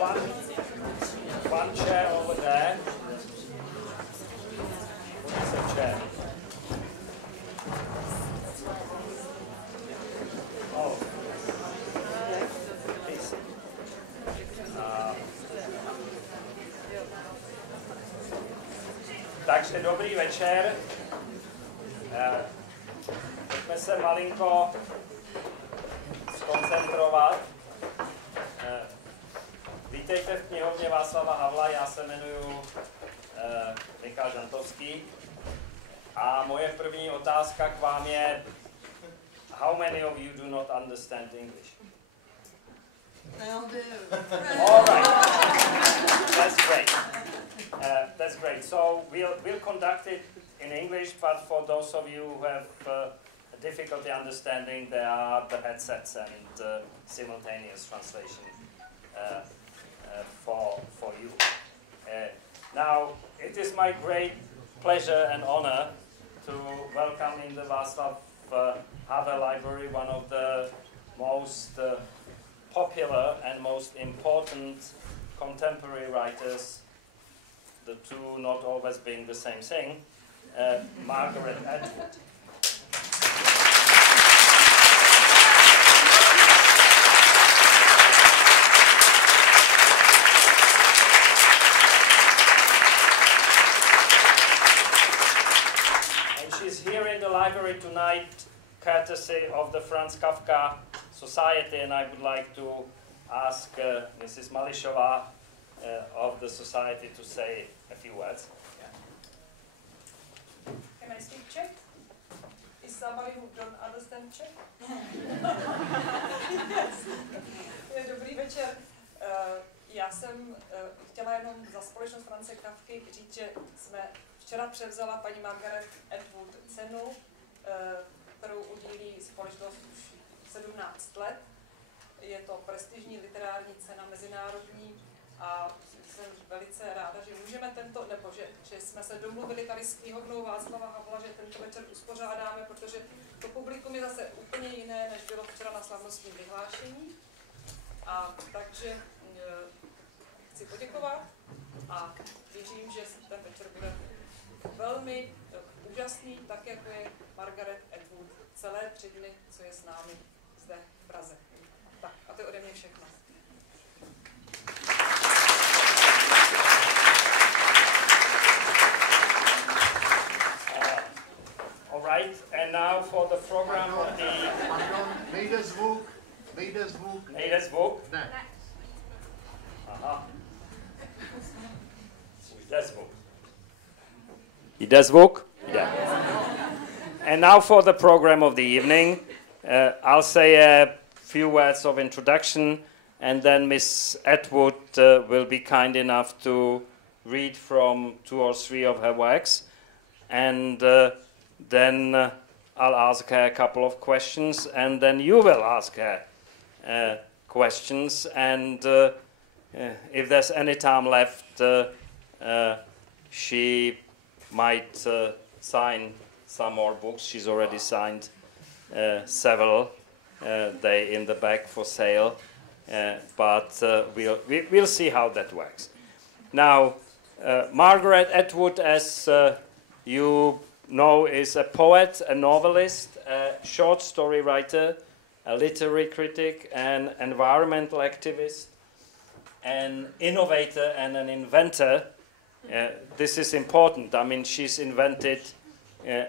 one chair over there. What is a chair? Oh. Please. Takže dobrý večer. Pojďme se malinko zkoncentrovat. Vítejte v knihovně Václava Havla, já se jmenuji Michal Žantovský a moje první otázka k vám je: How many of you do not understand English? They all do. All right. That's great. So we'll conduct it in English, but for those of you who have difficulty understanding, there are the headsets and simultaneous translation for you. Now, it is my great pleasure and honor to welcome in the Václav Havel Library one of the most popular and most important contemporary writers, the two not always being the same thing, Margaret Atwood. And she's here in the library tonight, courtesy of the Franz Kafka Society, and I would like to ask Mrs. Malishova of the Society to say a few words. Yeah. Can I speak Czech? Is somebody who don't understand Czech? Dobrý večer. Já jsem chtěla jenom za společnost France Kafky říct, že jsme včera převzala paní Margaret Atwood cenu, kterou udílí společnost už 17 let. Je to prestižní literární cena mezinárodní a jsem velice ráda, že můžeme že jsme se domluvili tady s knihovnou Václava Havla, že tento večer uspořádáme, protože to publikum je zase úplně jiné, než bylo včera na slavnostním vyhlášení. A takže chci poděkovat a věřím, že ten večer bude velmi úžasný, tak jako je Margaret Atwood celé 3 dny, co je s námi zde v Praze. Tak, a to je ode mě všechno. All right, and now for the program of the... Nejde zvuk. Nejde zvuk? Ne. Aha. Jde zvuk. Jde zvuk? Jde. And now for the program of the evening. I'll say a few words of introduction, and then Miss Atwood will be kind enough to read from 2 or 3 of her works, and then I'll ask her a couple of questions, and then you will ask her questions, and if there's any time left, she might sign some more books. She's already signed several. They in the back for sale, but we'll see how that works. Now, Margaret Atwood, as you know, is a poet, a novelist, a short story writer, a literary critic, an environmental activist, an innovator and an inventor. This is important. I mean, she's invented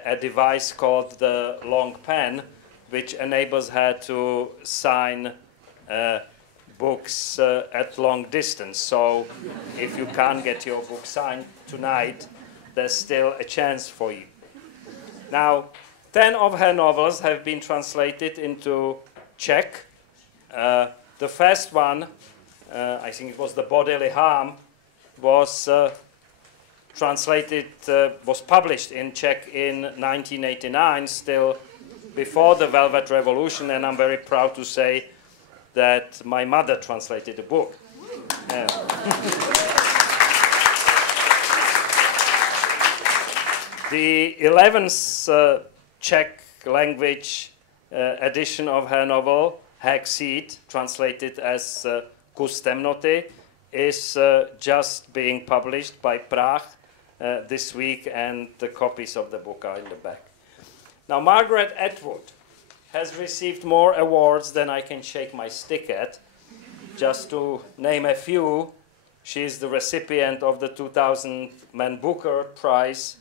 a device called the long pen, which enables her to sign books at long distance. So if you can't get your book signed tonight, there's still a chance for you. Now, 10 of her novels have been translated into Czech. The first one, I think it was The Bodily Harm, was was published in Czech in 1989, still before the Velvet Revolution, and I'm very proud to say that my mother translated the book. The 11th Czech language edition of her novel, Hag-Seed, translated as Kus temnoty, is just being published by Prague this week, and the copies of the book are in the back. Now, Margaret Atwood has received more awards than I can shake my stick at. Just to name a few, she is the recipient of the 2000 Man Booker Prize,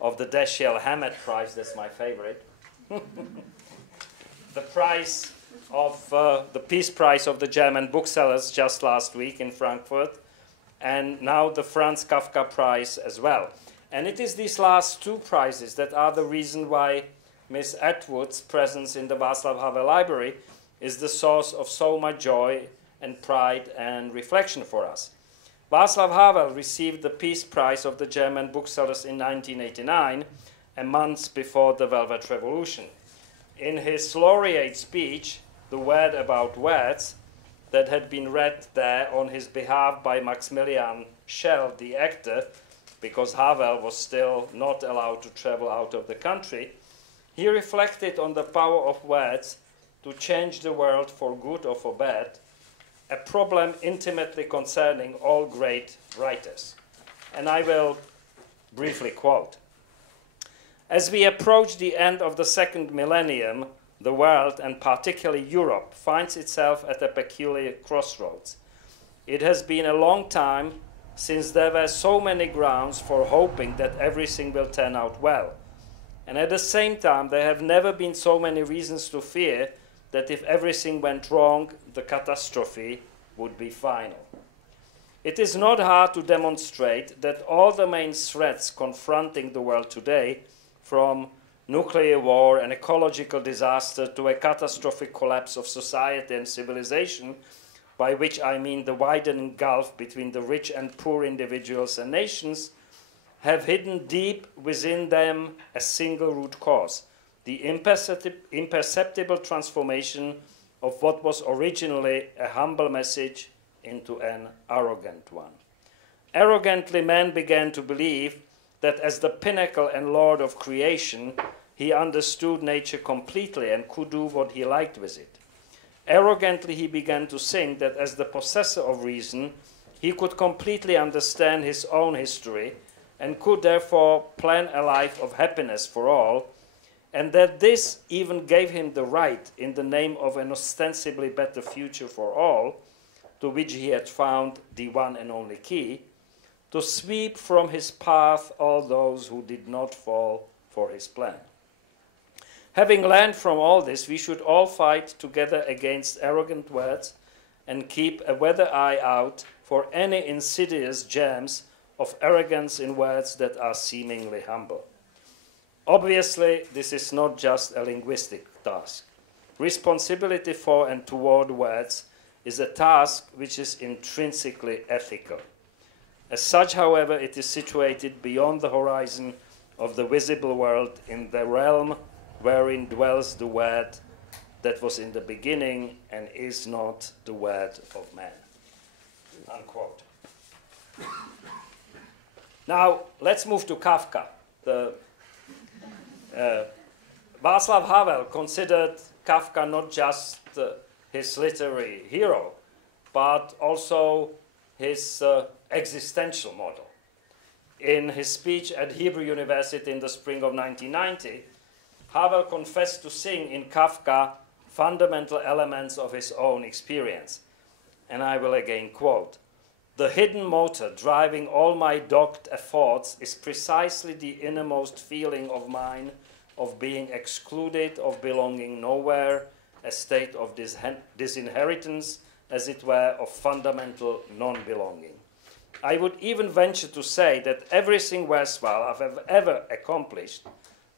of the Dashiell Hammett Prize, that's my favorite. The prize of the Peace Prize of the German booksellers just last week in Frankfurt, and now the Franz Kafka Prize as well. And it is these last two prizes that are the reason why Miss Atwood's presence in the Václav Havel Library is the source of so much joy and pride and reflection for us. Václav Havel received the Peace Prize of the German booksellers in 1989, a month before the Velvet Revolution. In his laureate speech, The Word About Words, that had been read there on his behalf by Maximilian Schell, the actor, because Havel was still not allowed to travel out of the country, he reflected on the power of words to change the world for good or for bad, a problem intimately concerning all great writers. And I will briefly quote. As we approach the end of the second millennium, the world, and particularly Europe, finds itself at a peculiar crossroads. It has been a long time since there were so many grounds for hoping that everything will turn out well. And at the same time, there have never been so many reasons to fear that if everything went wrong, the catastrophe would be final. It is not hard to demonstrate that all the main threats confronting the world today, from nuclear war and ecological disaster to a catastrophic collapse of society and civilization, by which I mean the widening gulf between the rich and poor individuals and nations, have hidden deep within them a single root cause, the imperceptible transformation of what was originally a humble message into an arrogant one. Arrogantly, man began to believe that as the pinnacle and lord of creation, he understood nature completely and could do what he liked with it. Arrogantly, he began to think that as the possessor of reason, he could completely understand his own history and could therefore plan a life of happiness for all, and that this even gave him the right, in the name of an ostensibly better future for all, to which he had found the one and only key, to sweep from his path all those who did not fall for his plan. Having learned from all this, we should all fight together against arrogant words and keep a weather eye out for any insidious germs of arrogance in words that are seemingly humble. Obviously, this is not just a linguistic task. Responsibility for and toward words is a task which is intrinsically ethical. As such, however, it is situated beyond the horizon of the visible world in the realm wherein dwells the word that was in the beginning and is not the word of man. Unquote. Now, let's move to Kafka. Václav Havel considered Kafka not just his literary hero, but also his existential model. In his speech at Hebrew University in the spring of 1990, Havel confessed to seeing in Kafka fundamental elements of his own experience. And I will again quote, "The hidden motor driving all my dogged efforts is precisely the innermost feeling of mine of being excluded, of belonging nowhere, a state of disinheritance, as it were, of fundamental non-belonging. I would even venture to say that everything worthwhile I've ever accomplished,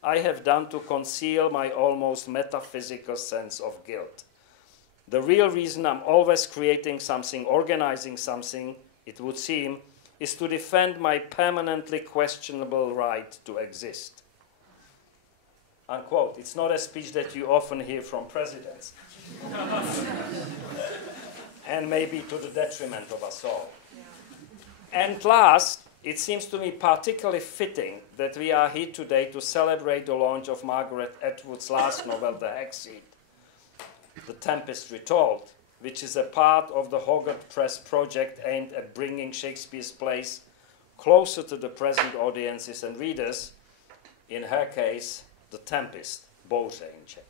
I have done to conceal my almost metaphysical sense of guilt. The real reason I'm always creating something, organizing something, it would seem, is to defend my permanently questionable right to exist." Unquote. It's not a speech that you often hear from presidents. And maybe to the detriment of us all. And last, it seems to me particularly fitting that we are here today to celebrate the launch of Margaret Atwood's last novel, The Hag-Seed, The Tempest Retold, which is a part of the Hogarth Press project aimed at bringing Shakespeare's plays closer to the present audiences and readers, in her case, The Tempest, Bouře in Czech.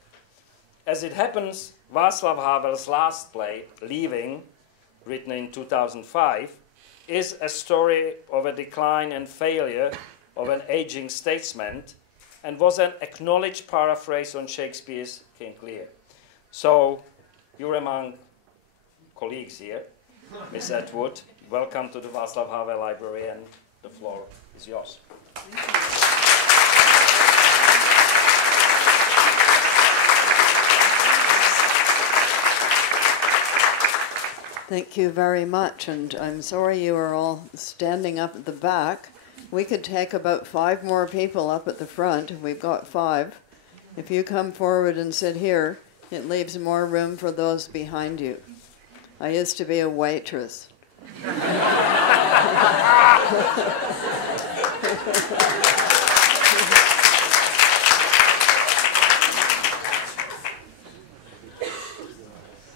As it happens, Václav Havel's last play, Leaving, written in 2005, is a story of a decline and failure of an aging statesman and was an acknowledged paraphrase on Shakespeare's King Lear. So, you're among colleagues here, Miss Atwood. Welcome to the Václav Havel Library, and the floor is yours. Thank you very much, and I'm sorry you are all standing up at the back. We could take about 5 more people up at the front. We've got 5. If you come forward and sit here, it leaves more room for those behind you. I used to be a waitress.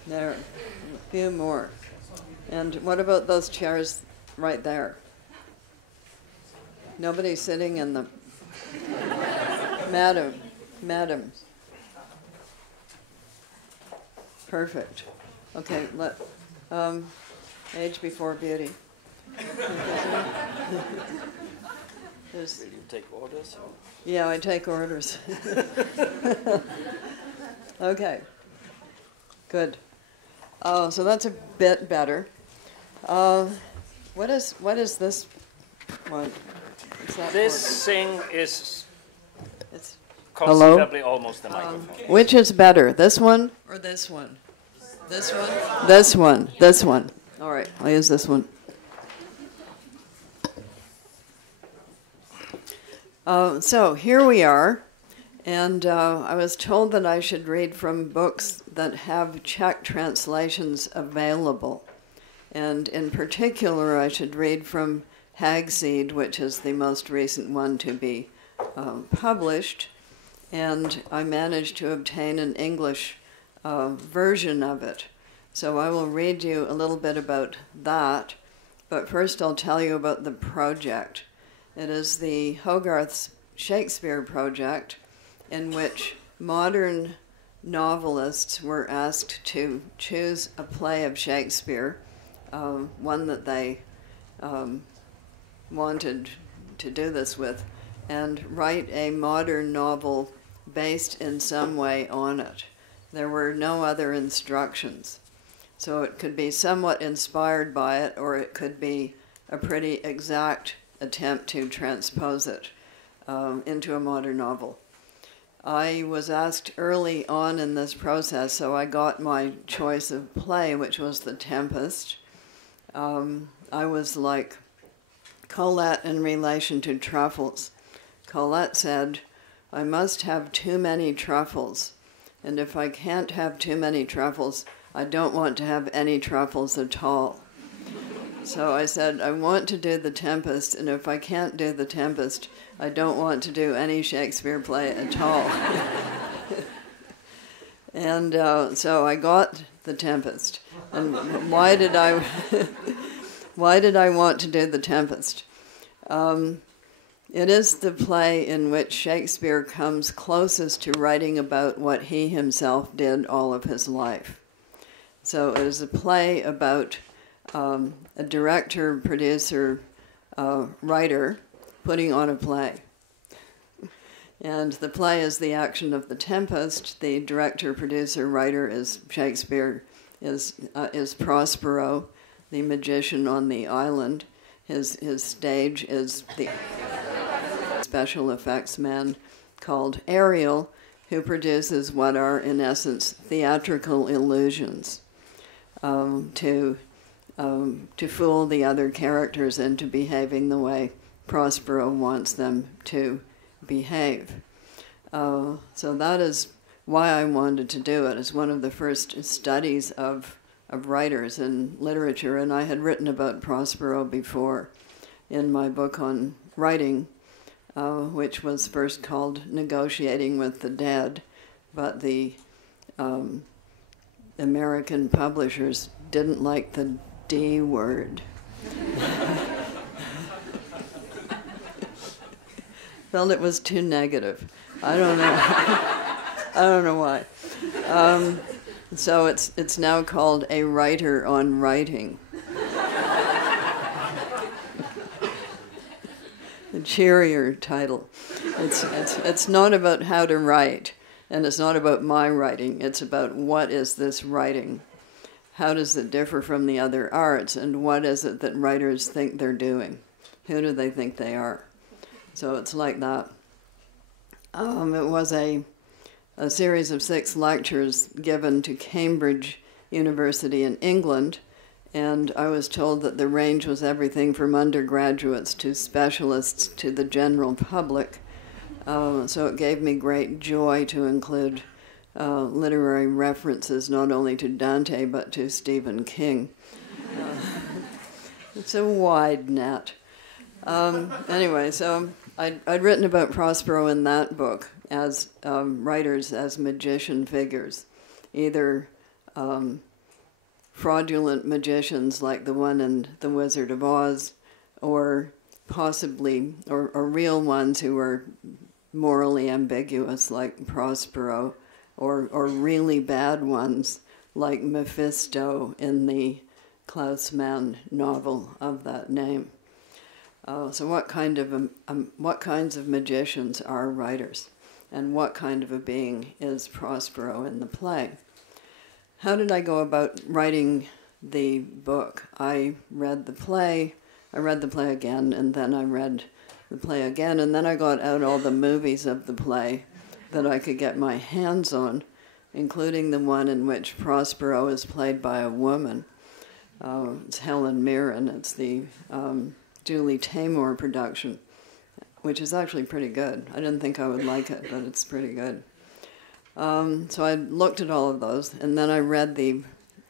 There, a few more. And what about those chairs right there? Nobody sitting in them. Madam. Perfect. Okay, age before beauty. Will you take orders? Yeah, I take orders. Okay, good. Oh, so that's a bit better. What is this one? This thing is It's considerably almost the microphone. which is better, this one or this one? This one? This one. This one. All right, I'll use this one. So here we are, and I was told that I should read from books that have Czech translations available. And in particular, I should read from Hag-Seed, which is the most recent one to be published. And I managed to obtain an English version of it. So I will read you a little bit about that. But first I'll tell you about the project. It is the Hogarth's Shakespeare project, in which modern novelists were asked to choose a play of Shakespeare, one that they wanted to do this with, and write a modern novel based in some way on it. There were no other instructions. So it could be somewhat inspired by it, or it could be a pretty exact attempt to transpose it into a modern novel. I was asked early on in this process, so I got my choice of play, which was The Tempest. I was like Colette in relation to truffles. Colette said, I must have too many truffles, and if I can't have too many truffles, I don't want to have any truffles at all. So I said, I want to do The Tempest, and if I can't do The Tempest, I don't want to do any Shakespeare play at all. And so I got The Tempest. And why did I want to do The Tempest? It is the play in which Shakespeare comes closest to writing about what he himself did all of his life. So it is a play about a director, producer, writer putting on a play. And the play is the action of The Tempest. The director, producer, writer is Shakespeare, is Prospero, the magician on the island. His stage is the special effects man called Ariel, who produces what are, in essence, theatrical illusions to fool the other characters into behaving the way Prospero wants them to behave. So that is why I wanted to do it. It's one of the first studies of writers in literature, and I had written about Prospero before in my book on writing, which was first called Negotiating with the Dead, but the American publishers didn't like the D word. Felt it was too negative. I don't know. I don't know why. So it's now called A Writer on Writing. A cheerier title. It's not about how to write, and it's not about my writing. It's about what is this writing? How does it differ from the other arts, and what is it that writers think they're doing? Who do they think they are? So it's like that. It was a series of 6 lectures given to Cambridge University in England, and I was told that the range was everything from undergraduates to specialists to the general public. So it gave me great joy to include literary references not only to Dante but to Stephen King. It's a wide net. Anyway, so I'd written about Prospero in that book as writers as magician figures, either fraudulent magicians like the one in The Wizard of Oz, or possibly, or real ones who were morally ambiguous like Prospero, or really bad ones like Mephisto in the Klaus Mann novel of that name. So what kinds of magicians are writers, and what kind of a being is Prospero in the play? How did I go about writing the book? I read the play again, and then I read the play again, and then I got out all the movies of the play that I could get my hands on, including the one in which Prospero is played by a woman. It's Helen Mirren. It's the Julie Taymor production, which is actually pretty good. I didn't think I would like it, but it's pretty good. So I looked at all of those, and then I read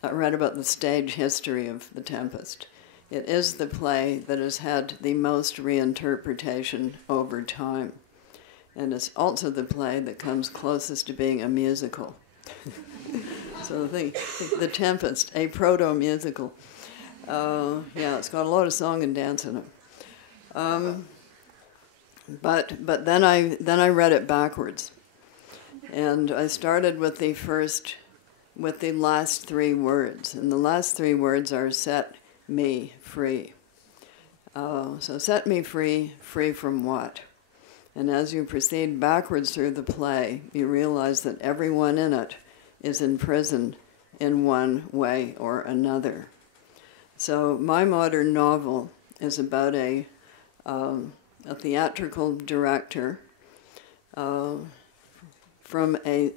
about the stage history of The Tempest. It is the play that has had the most reinterpretation over time, and it's also the play that comes closest to being a musical. So The Tempest, a proto-musical. Yeah, it's got a lot of song and dance in it. But then I read it backwards, and I started with the last 3 words, and the last 3 words are "set me free." So set me free from what? And as you proceed backwards through the play, you realize that everyone in it is in prison in one way or another. So my modern novel is about a theatrical director from a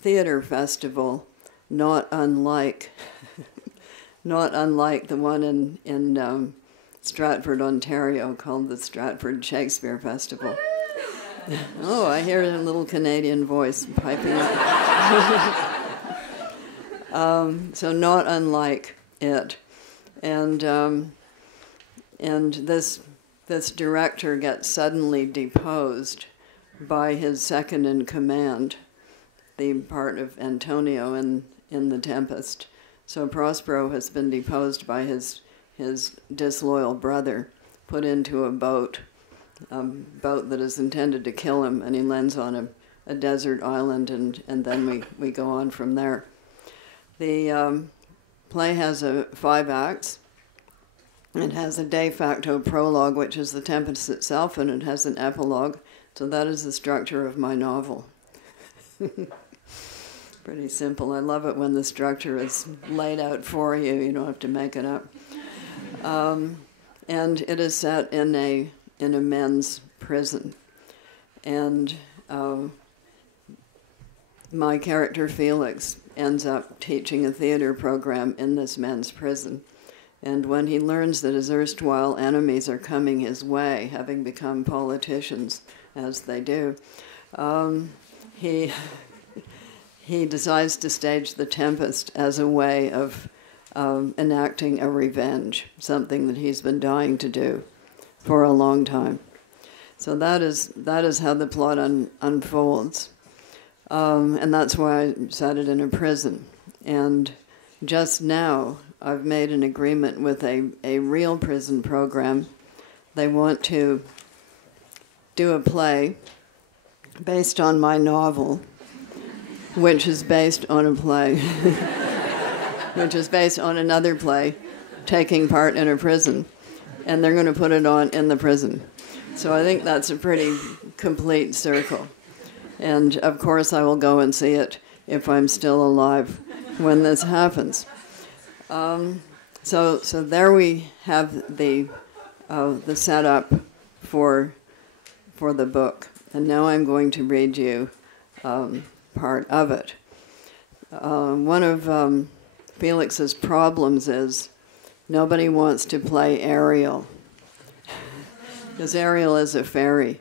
theater festival not unlike the one in Stratford, Ontario, called the Stratford Shakespeare Festival. Oh, I hear a little Canadian voice piping up. So not unlike it. And this director gets suddenly deposed by his second in command, the part of Antonio in The Tempest. So Prospero has been deposed by his disloyal brother, put into a boat that is intended to kill him, and he lands on a desert island, and then we go on from there. The play has 5 acts. It has a de facto prologue, which is The Tempest itself, and it has an epilogue. So that is the structure of my novel. Pretty simple. I love it when the structure is laid out for you. You don't have to make it up. And it is set in a men's prison. And my character Felix ends up teaching a theater program in this men's prison. And when he learns that his erstwhile enemies are coming his way, having become politicians, as they do, he decides to stage The Tempest as a way of enacting a revenge, something that he's been dying to do for a long time. So that is how the plot unfolds. And that's why I set it in a prison. And just now, I've made an agreement with a real prison program. They want to do a play based on my novel, which is based on a play, which is based on another play taking part in a prison. And they're going to put it on in the prison. So I think that's a pretty complete circle. And of course I will go and see it if I'm still alive when this happens. So there we have the setup for the book. And now I'm going to read you part of it. One of Felix's problems is nobody wants to play Ariel, because Ariel is a fairy.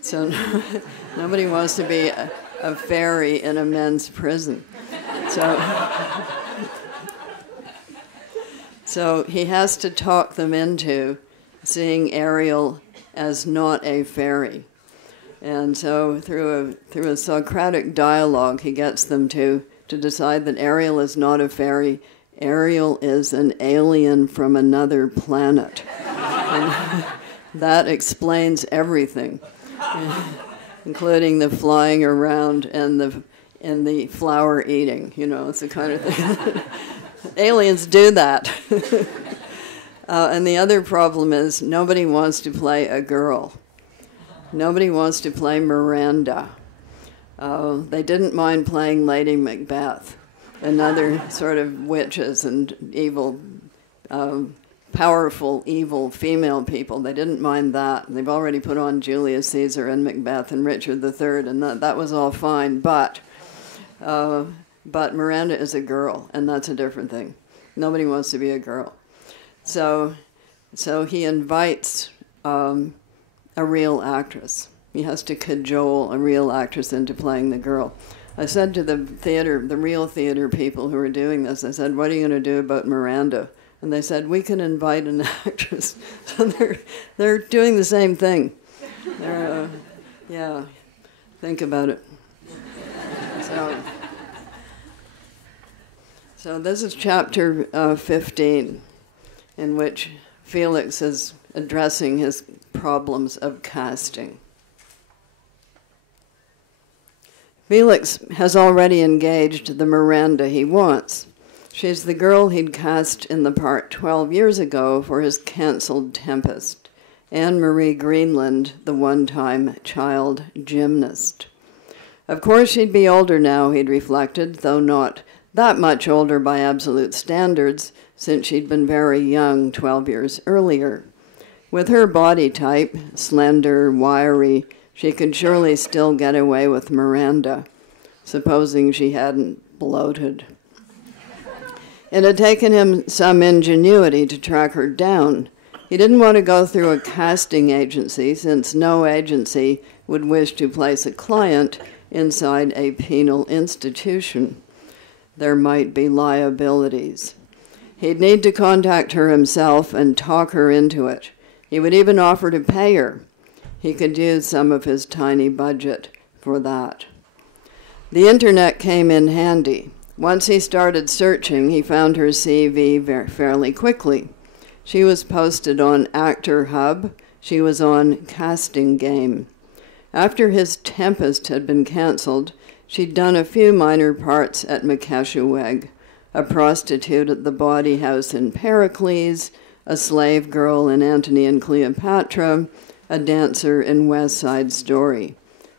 So nobody wants to be a fairy in a men's prison. So he has to talk them into seeing Ariel as not a fairy. And so through a Socratic dialogue, he gets them to decide that Ariel is not a fairy. Ariel is an alien from another planet. And that explains everything, including the flying around and the flower eating. You know, it's the kind of thing. Aliens do that. And the other problem is nobody wants to play a girl. Nobody wants to play Miranda. They didn't mind playing Lady Macbeth and other sort of witches and evil, powerful, evil female people. They didn't mind that. They've already put on Julius Caesar and Macbeth and Richard III, and that was all fine. But Miranda is a girl, and that's a different thing. Nobody wants to be a girl. So he invites a real actress. He has to cajole a real actress into playing the girl. I said to the real theater people who were doing this, I said, what are you going to do about Miranda? And they said, we can invite an actress. So they're doing the same thing. Yeah, think about it. So this is chapter 15, in which Felix is addressing his problems of casting. Felix has already engaged the Miranda he wants. She's the girl he'd cast in the part 12 years ago for his cancelled Tempest, Anne-Marie Greenland, the one-time child gymnast. Of course she'd be older now, he'd reflected, though not that much older by absolute standards, since she'd been very young 12 years earlier. With her body type, slender, wiry, she could surely still get away with Miranda, supposing she hadn't bloated. It had taken him some ingenuity to track her down. He didn't want to go through a casting agency, since no agency would wish to place a client inside a penal institution. There might be liabilities. He'd need to contact her himself and talk her into it. He would even offer to pay her. He could use some of his tiny budget for that. The internet came in handy. Once he started searching, he found her CV fairly quickly. She was posted on Actor Hub. She was on Casting Game. After his Tempest had been cancelled, she'd done a few minor parts at Makeshaweg, a prostitute at the Bawdy House in Pericles, a slave girl in Antony and Cleopatra, a dancer in West Side Story.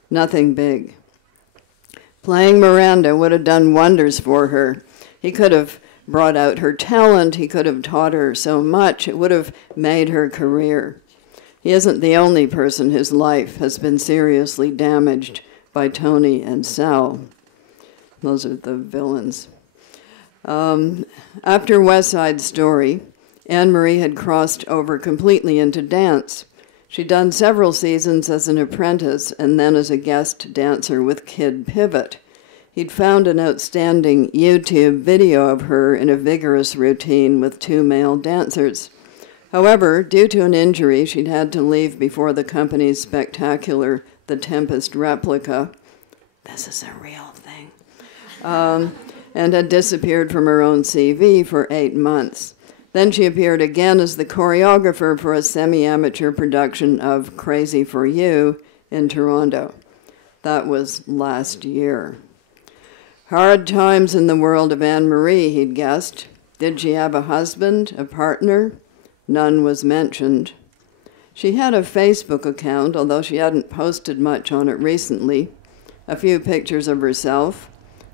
Nothing big. Playing Miranda would have done wonders for her. He could have brought out her talent. He could have taught her so much. It would have made her career. He isn't the only person whose life has been seriously damaged by Tony and Sal. Those are the villains. After West Side Story, Anne-Marie had crossed over completely into dance. She'd done several seasons as an apprentice and then as a guest dancer with Kid Pivot. He'd found an outstanding YouTube video of her in a vigorous routine with 2 male dancers. However, due to an injury, she'd had to leave before the company's spectacular The Tempest replica. This is a real thing. and had disappeared from her own CV for 8 months. Then she appeared again as the choreographer for a semi-amateur production of Crazy for You in Toronto. That was last year. Hard times in the world of Anne-Marie, he'd guessed. Did she have a husband, a partner? None was mentioned. She had a Facebook account, although she hadn't posted much on it recently. A few pictures of herself,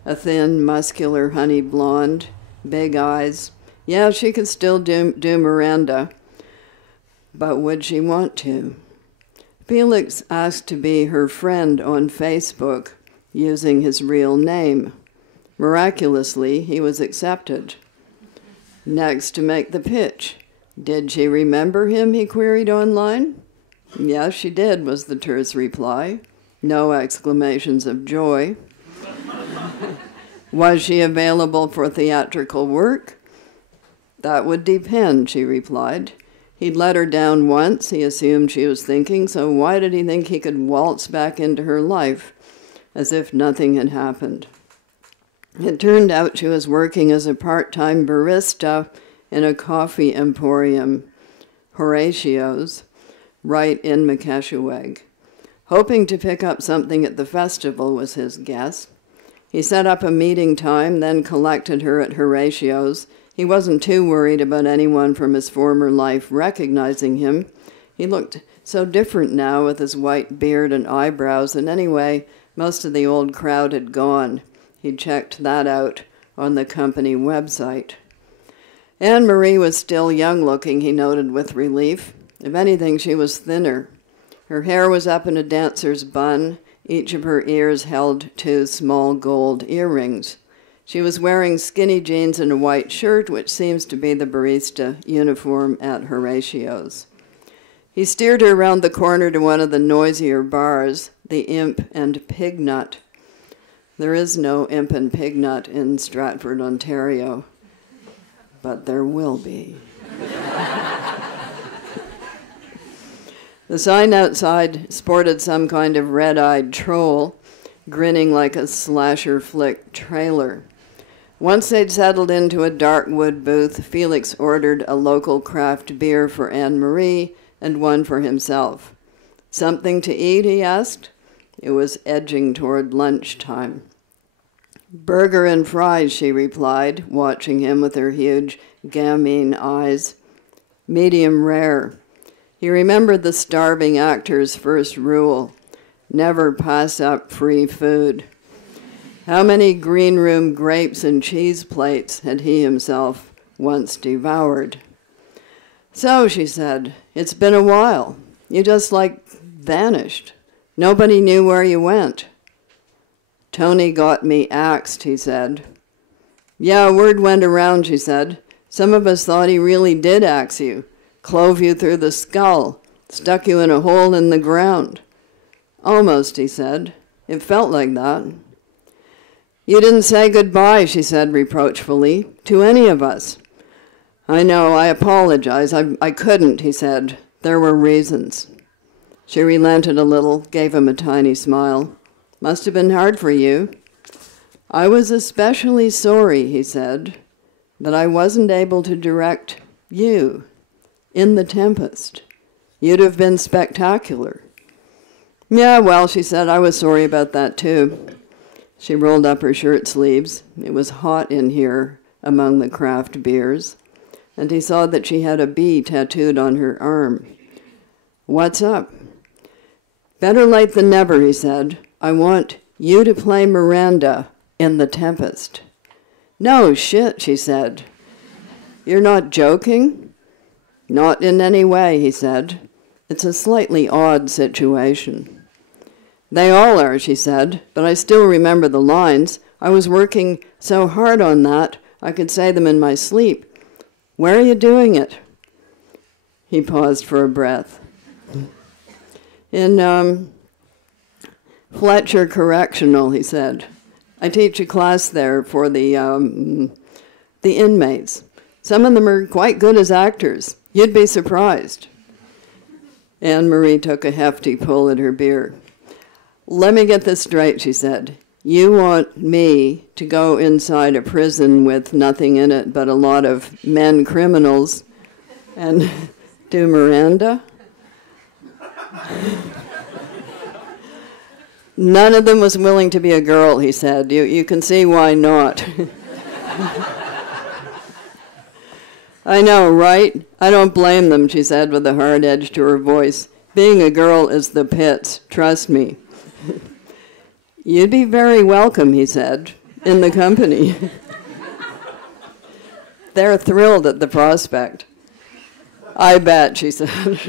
a thin, muscular, honey blonde, big eyes. Yeah, she could still do Miranda, but would she want to? Felix asked to be her friend on Facebook using his real name. Miraculously, he was accepted. Next, to make the pitch. Did she remember him, he queried online. Yes, she did, was the terse reply. No exclamations of joy. Was she available for theatrical work? That would depend, she replied. He'd let her down once, he assumed she was thinking, so why did he think he could waltz back into her life as if nothing had happened? It turned out she was working as a part-time barista in a coffee emporium, Horatio's, right in Makeshaweg. Hoping to pick up something at the festival was his guess. He set up a meeting time, then collected her at Horatio's. He wasn't too worried about anyone from his former life recognizing him. He looked so different now with his white beard and eyebrows, and anyway, most of the old crowd had gone. He'd checked that out on the company website. Anne-Marie was still young-looking, he noted with relief. If anything, she was thinner. Her hair was up in a dancer's bun. Each of her ears held 2 small gold earrings. She was wearing skinny jeans and a white shirt, which seems to be the barista uniform at Horatio's. He steered her around the corner to one of the noisier bars, the Imp and Pignut. There is no Imp and Pignut in Stratford, Ontario, but there will be. The sign outside sported some kind of red-eyed troll, grinning like a slasher flick trailer. Once they'd settled into a dark wood booth, Felix ordered a local craft beer for Anne-Marie and one for himself. Something to eat, he asked. It was edging toward lunchtime. Burger and fries, she replied, watching him with her huge gamine eyes. Medium rare. He remembered the starving actor's first rule, never pass up free food. How many green room grapes and cheese plates had he himself once devoured? So, she said, it's been a while. You just, vanished. Nobody knew where you went. Tony got me axed, he said. Yeah, word went around, she said. Some of us thought he really did axe you, clove you through the skull, stuck you in a hole in the ground. Almost, he said. It felt like that. You didn't say goodbye, she said reproachfully, to any of us. I know, I apologize. I couldn't, he said. There were reasons. She relented a little, gave him a tiny smile. Must have been hard for you. I was especially sorry, he said, that I wasn't able to direct you in The Tempest. You'd have been spectacular. Yeah, well, she said, I was sorry about that too. She rolled up her shirt sleeves. It was hot in here among the craft beers, and he saw that she had a bee tattooed on her arm. What's up? Better late than never, he said. I want you to play Miranda in The Tempest. No shit, she said. You're not joking? Not in any way, he said. It's a slightly odd situation. They all are, she said, but I still remember the lines. I was working so hard on that, I could say them in my sleep. Where are you doing it? He paused for a breath. In Fletcher Correctional, he said. I teach a class there for the inmates. Some of them are quite good as actors. You'd be surprised. Anne-Marie took a hefty pull at her beer. Let me get this straight, she said. you want me to go inside a prison with nothing in it but a lot of men criminals and do Miranda? None of them was willing to be a girl, he said. You can see why not. I know, right? I don't blame them, she said with a hard edge to her voice. Being a girl is the pits, trust me. You'd be very welcome, he said, in the company. They're thrilled at the prospect. I bet, she said.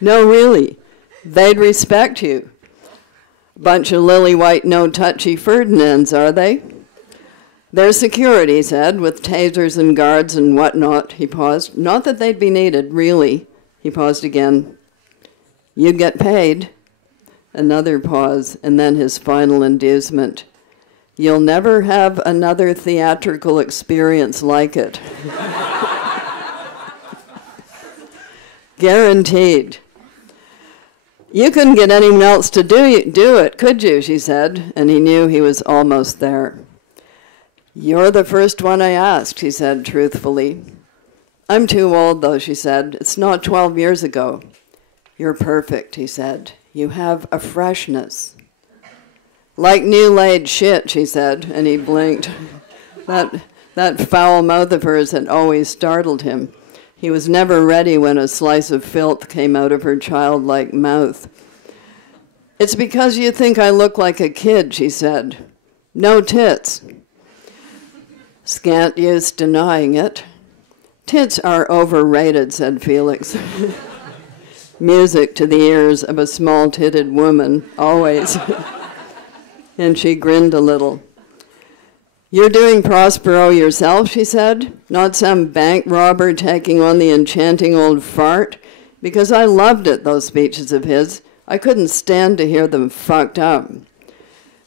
No, really. They'd respect you. Bunch of lily-white, no-touchy Ferdinands, are they? They're security, he said, with tasers and guards and whatnot. He paused. Not that they'd be needed, really. He paused again. You'd get paid. Another pause, and then his final inducement. You'll never have another theatrical experience like it. Guaranteed. You couldn't get anyone else to do it, could you, she said, and he knew he was almost there. You're the first one I asked, he said truthfully. I'm too old, though, she said. It's not 12 years ago. You're perfect, he said. You have a freshness. Like new-laid shit, she said, and he blinked. That foul mouth of hers had always startled him. He was never ready when a slice of filth came out of her childlike mouth. It's because you think I look like a kid, she said. No tits. Scant use denying it. Tits are overrated, said Felix. Music to the ears of a small-titted woman, always. And she grinned a little. You're doing Prospero yourself, she said, not some bank robber taking on the enchanting old fart, because I loved it, those speeches of his. I couldn't stand to hear them fucked up.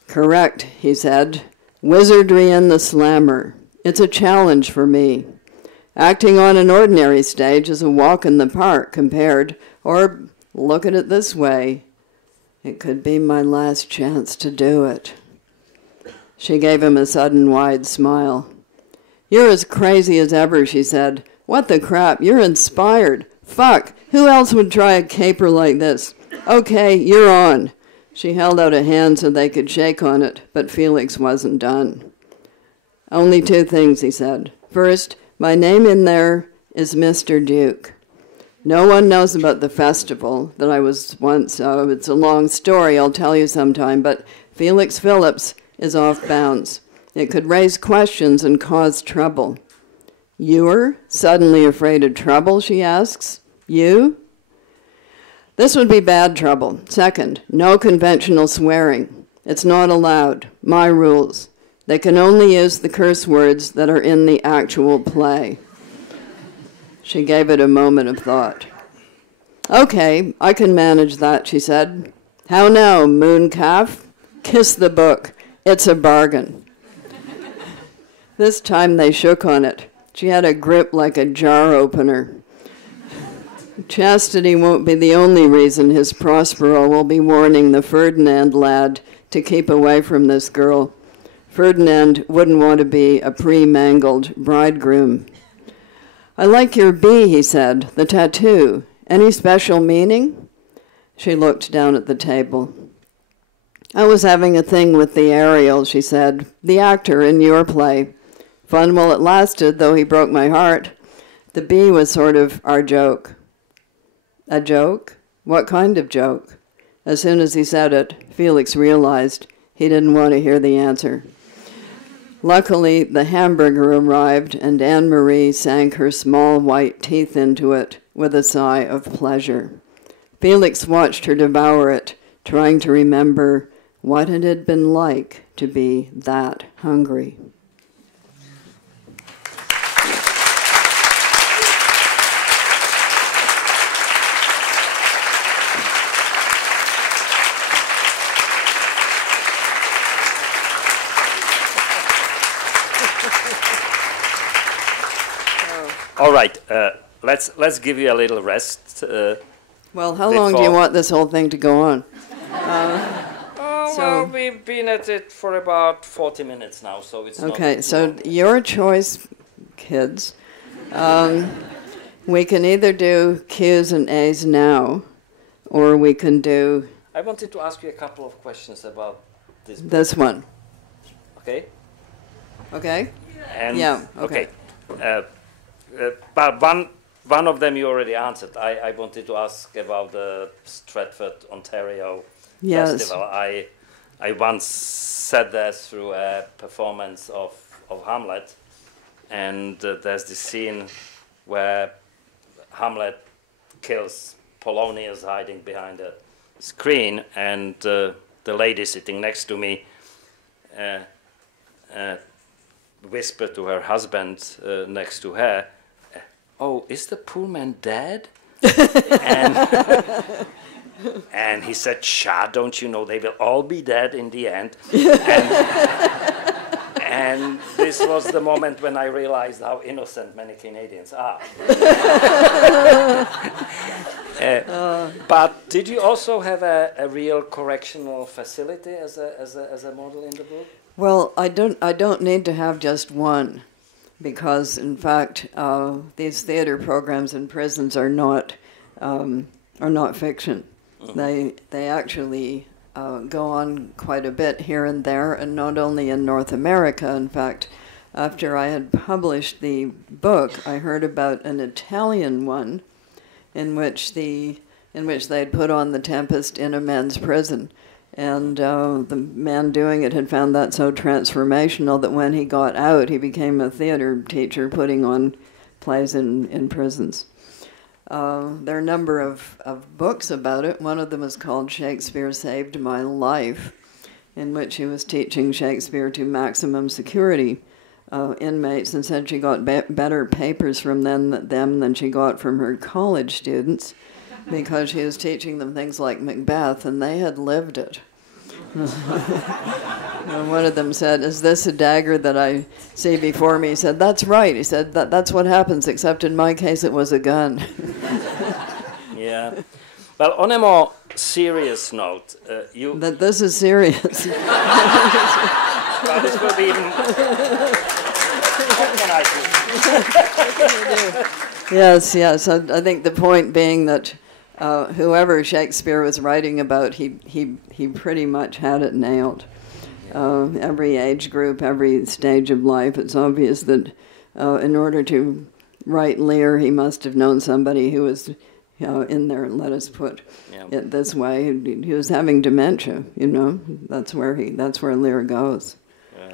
Correct, he said. Wizardry in the slammer. It's a challenge for me. Acting on an ordinary stage is a walk in the park compared, or look at it this way, it could be my last chance to do it. She gave him a sudden wide smile. You're as crazy as ever, she said. What the crap? You're inspired. Fuck, who else would try a caper like this? Okay, you're on. She held out a hand so they could shake on it, but Felix wasn't done. Only two things, he said. First, my name in there is Mr. Duke. No one knows about the festival that I was once of. It's a long story, I'll tell you sometime, but Felix Phillips is off bounds. It could raise questions and cause trouble. You're suddenly afraid of trouble, she asks. You? This would be bad trouble. Second, no conventional swearing. It's not allowed. My rules. They can only use the curse words that are in the actual play. She gave it a moment of thought. Okay, I can manage that, she said. How now, moon calf? Kiss the book. It's a bargain. This time they shook on it. She had a grip like a jar opener. Chastity won't be the only reason his Prospero will be warning the Ferdinand lad to keep away from this girl. Ferdinand wouldn't want to be a pre-mangled bridegroom. I like your B, he said, the tattoo. Any special meaning? She looked down at the table. I was having a thing with the Ariel, she said, the actor in your play. Fun while it lasted, though he broke my heart. The B was sort of our joke. A joke? What kind of joke? As soon as he said it, Felix realized he didn't want to hear the answer. Luckily, the hamburger arrived, and Anne-Marie sank her small white teeth into it with a sigh of pleasure. Felix watched her devour it, trying to remember what it had been like to be that hungry. All right, let's give you a little rest. Well, how long do you want this whole thing to go on? well, we've been at it for about 40 minutes now, so it's okay. Not so your choice, kids. We can either do Q's and A's now, or we can do. I wanted to ask you a couple of questions about this book. This one. Okay. Okay. And yeah. Okay. But one of them you already answered. I wanted to ask about the Stratford, Ontario festival. I once sat there through a performance of Hamlet, and there's this scene where Hamlet kills Polonius hiding behind a screen, and the lady sitting next to me whispered to her husband next to her, "Oh, is the poor man dead?" and he said, "Shah, don't you know they will all be dead in the end?" And this was the moment when I realized how innocent many Canadians are. But did you also have a real correctional facility as a model in the book? Well, I don't need to have just one, because in fact these theater programs in prisons are not fiction. Mm-hmm. They actually go on quite a bit here and there, and not only in North America. In fact, after I had published the book, I heard about an Italian one in which they'd put on the Tempest in a men's prison. And the man doing it had found that so transformational that when he got out, he became a theater teacher putting on plays in prisons. There are a number of books about it. One of them is called Shakespeare Saved My Life, in which he was teaching Shakespeare to maximum security inmates, and said she got better papers from them than she got from her college students, because she was teaching them things like Macbeth, and they had lived it. And one of them said, "Is this a dagger that I see before me?" He said, "That's right." He said, "That's what happens, except in my case it was a gun." Yeah. Well, on a more serious note, That this is serious. Well, this will be even... What can I do? Yes. I think the point being that whoever Shakespeare was writing about, he pretty much had it nailed. Every age group, every stage of life. It's obvious that in order to write Lear, he must have known somebody who was in there. Let us put it this way: he was having dementia. That's where Lear goes. Yeah.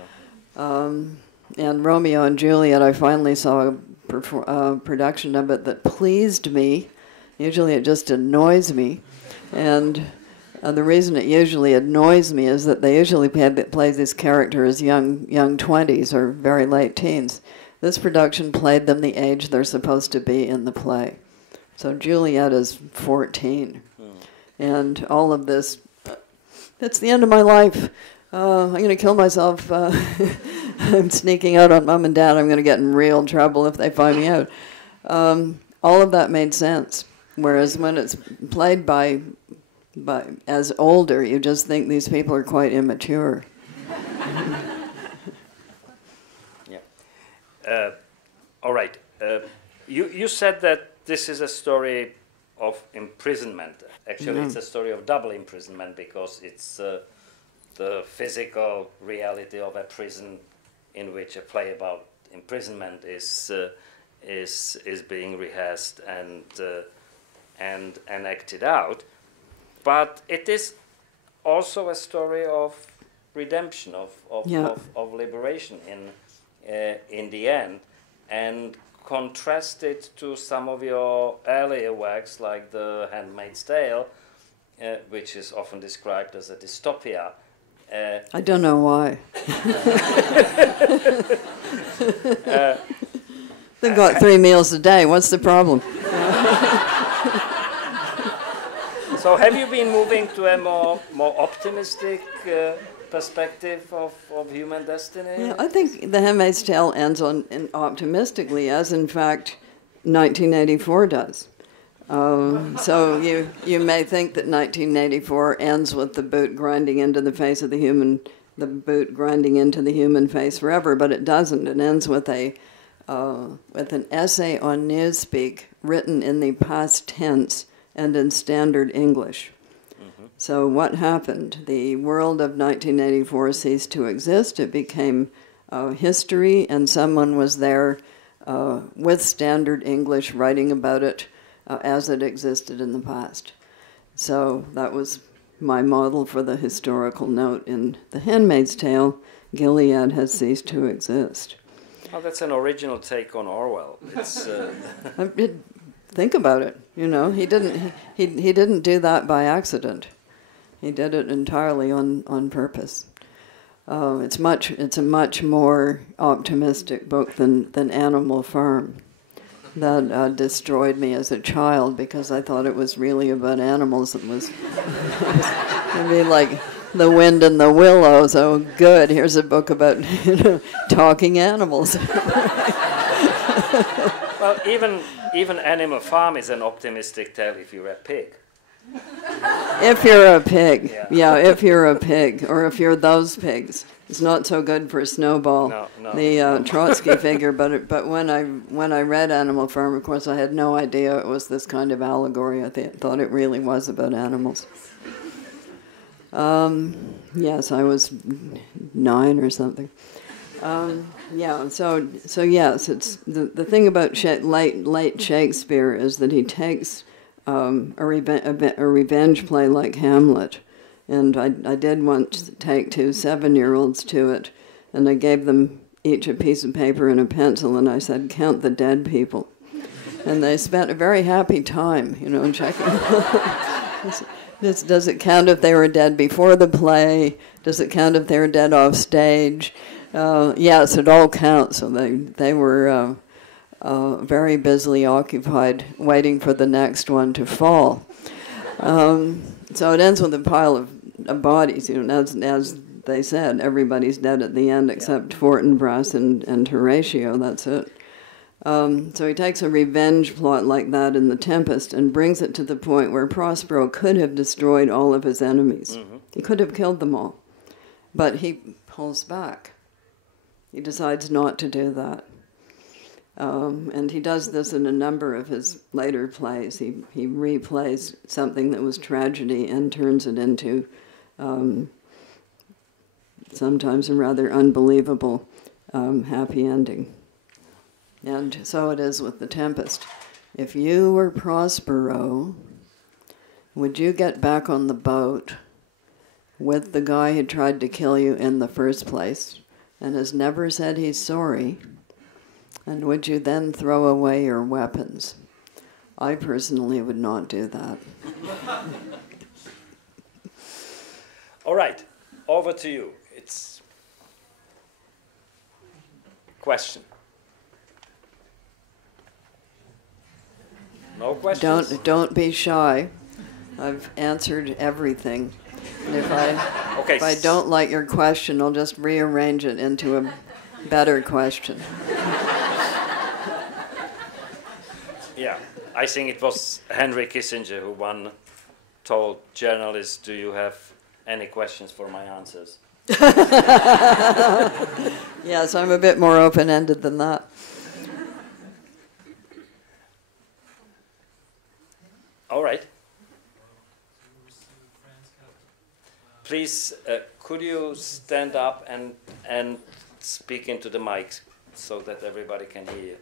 And Romeo and Juliet, I finally saw a production of it that pleased me. Usually it just annoys me. And the reason it usually annoys me is that they usually play this character as young 20s or very late teens. This production played them the age they're supposed to be in the play. So Juliet is 14. And all of this, it's the end of my life. I'm going to kill myself. I'm sneaking out on Mom and Dad. I'm going to get in real trouble if they find me out. All of that made sense. Whereas when it's played by as older, you just think these people are quite immature. Yeah. All right. You said that this is a story of imprisonment. Actually, it's a story of double imprisonment, because it's the physical reality of a prison in which a play about imprisonment is being rehearsed and acted out. But it is also a story of redemption, of liberation in the end, and contrast it to some of your earlier works like The Handmaid's Tale, which is often described as a dystopia. I don't know why. They've got 3 meals a day. What's the problem? So have you been moving to a more optimistic perspective of human destiny? Yeah, I think The Handmaid's Tale ends optimistically, as in fact 1984 does. So you may think that 1984 ends with the boot grinding into the face of the boot grinding into the human face forever, but it doesn't. It ends with an essay on newspeak written in the past tense and in standard English. So what happened? The world of 1984 ceased to exist. It became history, and someone was there with standard English writing about it as it existed in the past. So that was my model for the historical note in The Handmaid's Tale. Gilead has ceased to exist. Oh, that's an original take on Orwell. It's, think about it. You know, he didn't do that by accident. He did it entirely on purpose. It's a much more optimistic book than Animal Farm. That destroyed me as a child because I thought it was really about animals. It was like The Wind and the Willows. Oh, good! Here's a book about talking animals. Well, even Animal Farm is an optimistic tale if you're a pig. If you're a pig, yeah, if you're a pig, or if you're those pigs. It's not so good for Snowball, the Trotsky figure. But when I read Animal Farm, of course, I had no idea it was this kind of allegory. I thought it really was about animals. Yes, I was 9 or something. So yes, it's the thing about late Shakespeare is that he takes a revenge play like Hamlet. And I did once take 2 7-year-olds to it, and I gave them each a piece of paper and a pencil, and I said, "Count the dead people." And they spent a very happy time, checking. Does it count if they were dead before the play? Does it count if they were dead off stage? Yes, it all counts. So they were very busily occupied waiting for the next one to fall. So it ends with a pile of bodies, as they said, everybody's dead at the end except Fortinbras and Horatio, that's it. So he takes a revenge plot like that in The Tempest and brings it to the point where Prospero could have destroyed all of his enemies. Mm-hmm. He could have killed them all. But he pulls back. He decides not to do that. And he does this in a number of his later plays. He replays something that was tragedy and turns it into sometimes a rather unbelievable happy ending. And so it is with The Tempest. If you were Prospero, would you get back on the boat with the guy who tried to kill you in the first place and has never said he's sorry? And would you then throw away your weapons? I personally would not do that. All right, over to you. It's question. No questions? Don't be shy. I've answered everything. And if I don't like your question, I'll just rearrange it into a better question. Yeah, I think it was Henry Kissinger who once told journalists, "Do you have any questions for my answers?" Yes, I'm a bit more open-ended than that. All right. Please, could you stand up and speak into the mic so that everybody can hear you?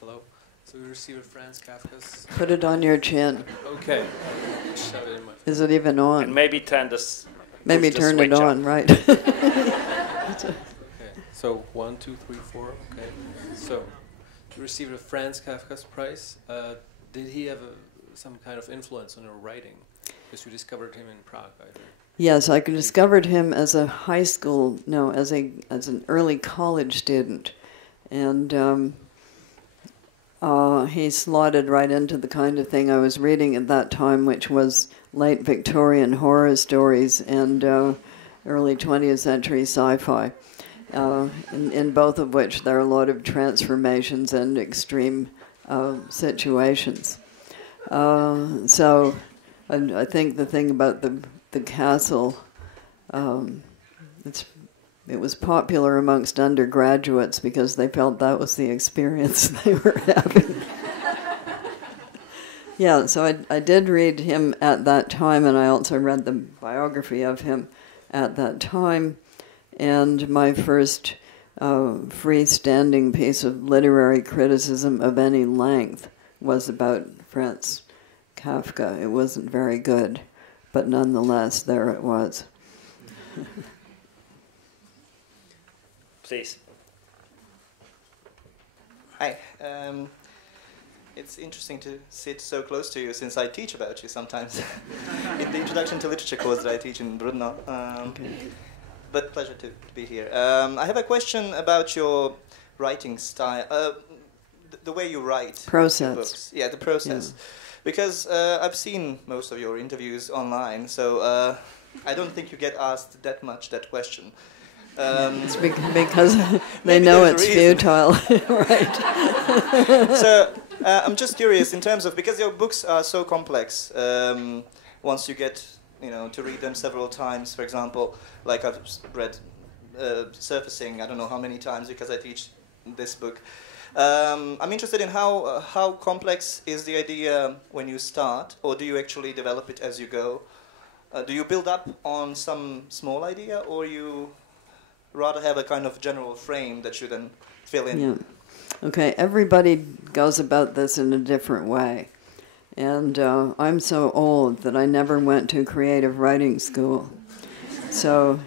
Hello. So we received Franz Kafka's... Put it on your chin. Okay. Shove it in my... Is it even on? And maybe turn this... Maybe turn it on, right. Okay. So 1, 2, 3, 4. Okay. So you received a Franz Kafka's prize. Did he have some kind of influence on your writing? Because you discovered him in Prague, I think. Yes, I discovered him as a as an early college student, and he slotted right into the kind of thing I was reading at that time, which was late Victorian horror stories and early 20th century sci-fi, in both of which there are a lot of transformations and extreme situations. So I think the thing about the castle, it was popular amongst undergraduates because they felt that was the experience they were having. Yeah, so I did read him at that time, and I also read the biography of him at that time. And my first freestanding piece of literary criticism of any length was about Franz Kafka. It wasn't very good, but nonetheless, there it was. Please. Hi. It's interesting to sit so close to you since I teach about you sometimes in the Introduction to Literature course that I teach in Brno. But pleasure to be here. I have a question about your writing style, the way you write Process. books. Yeah, the process. Yeah. Because I've seen most of your interviews online, so I don't think you get asked that question. It's because they know it's futile, right? So I'm just curious in terms of, because your books are so complex, once you get to read them several times, for example, like I've read Surfacing, I don't know how many times because I teach this book. I'm interested in how complex is the idea when you start, or do you actually develop it as you go? Do you build up on some small idea, or you rather have a kind of general frame that you then fill in? Yeah. Okay, everybody goes about this in a different way. And I'm so old that I never went to creative writing school. So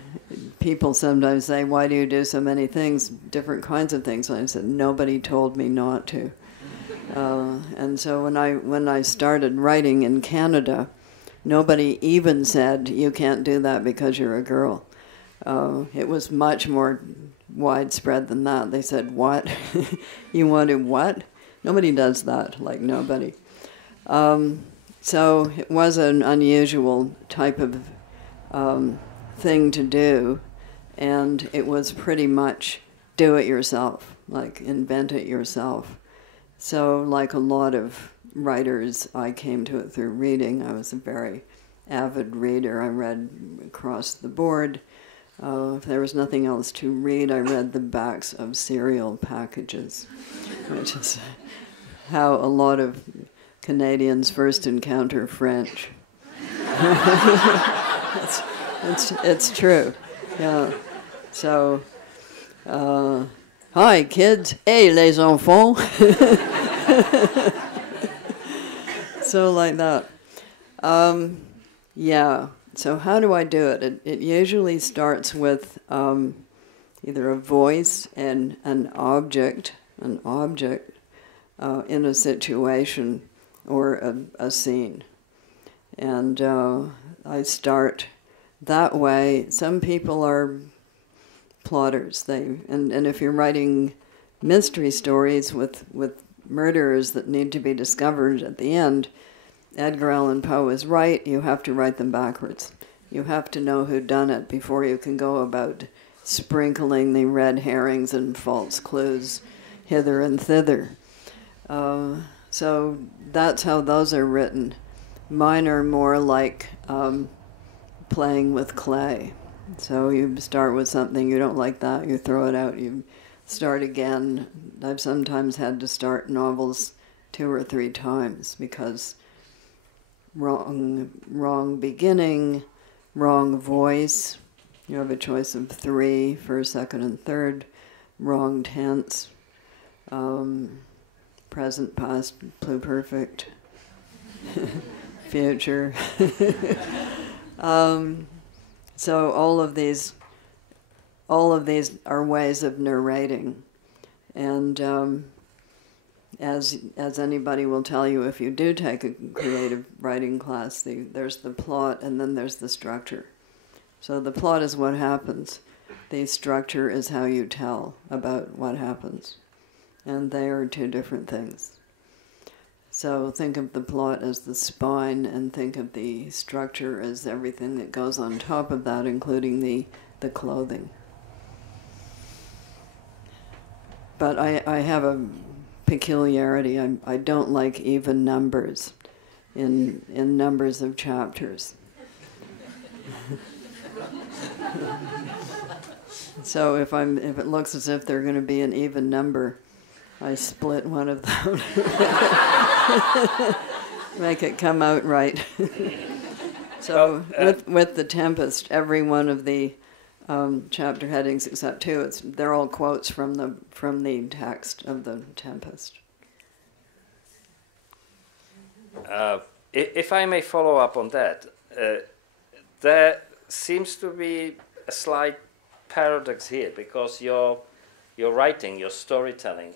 people sometimes say, why do you do so many things, different kinds of things? And I said, nobody told me not to. And so when I started writing in Canada, nobody even said, you can't do that because you're a girl. It was much more widespread than that. They said, what? You want to what? Nobody does that, like nobody. So it was an unusual type of thing to do, and it was pretty much do it yourself, like invent it yourself. So like a lot of writers, I came to it through reading. I was a very avid reader. I read across the board. If there was nothing else to read, I read the backs of cereal packages, which is how a lot of Canadians first encounter French. It's true, yeah. So, hi kids, hey les enfants. So like that. Yeah. So how do I do it? It usually starts with either a voice and an object in a situation or a scene. And I start that way. Some people are plotters. And if you're writing mystery stories with murderers that need to be discovered at the end, Edgar Allan Poe is right. You have to write them backwards. You have to know who done it before you can go about sprinkling the red herrings and false clues hither and thither. So that's how those are written. Mine are more like playing with clay. So you start with something, you don't like that, you throw it out, you start again. I've sometimes had to start novels 2 or 3 times because wrong beginning, wrong voice. You have a choice of 3, first, second, and third. Wrong tense, present, past, pluperfect, future. So all of these are ways of narrating, and as anybody will tell you, if you do take a creative writing class, there's the plot and then there's the structure. So the plot is what happens. The structure is how you tell about what happens. And they are 2 different things. So think of the plot as the spine and think of the structure as everything that goes on top of that, including the clothing. But I have a peculiarity. I don't like even numbers. in numbers of chapters. So if it looks as if they're going to be an even number, I split one of them. Make it come out right. So with the Tempest, every one of the chapter headings except two, they're all quotes from the text of the Tempest. If I may follow up on that, there seems to be a slight paradox here, because your writing, your storytelling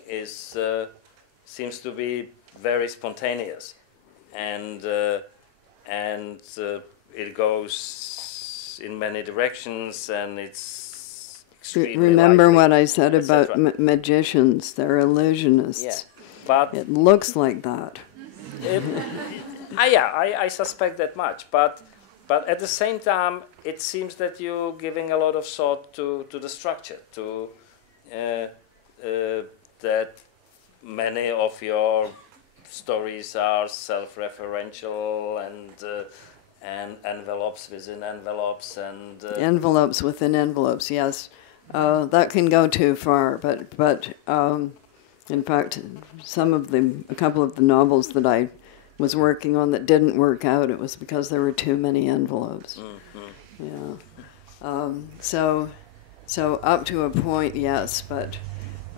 seems to be very spontaneous, and it goes in many directions, and it's extremely Remember likely, what I said about magicians? They're illusionists. Yeah, but it looks like that. I suspect that much, but at the same time, it seems that you're giving a lot of thought to the structure, to that many of your stories are self-referential and envelopes within envelopes and envelopes within envelopes. Yes, that can go too far. But in fact, a couple of the novels that I was working on that didn't work out, it was because there were too many envelopes. Mm-hmm. Yeah. So up to a point, yes, but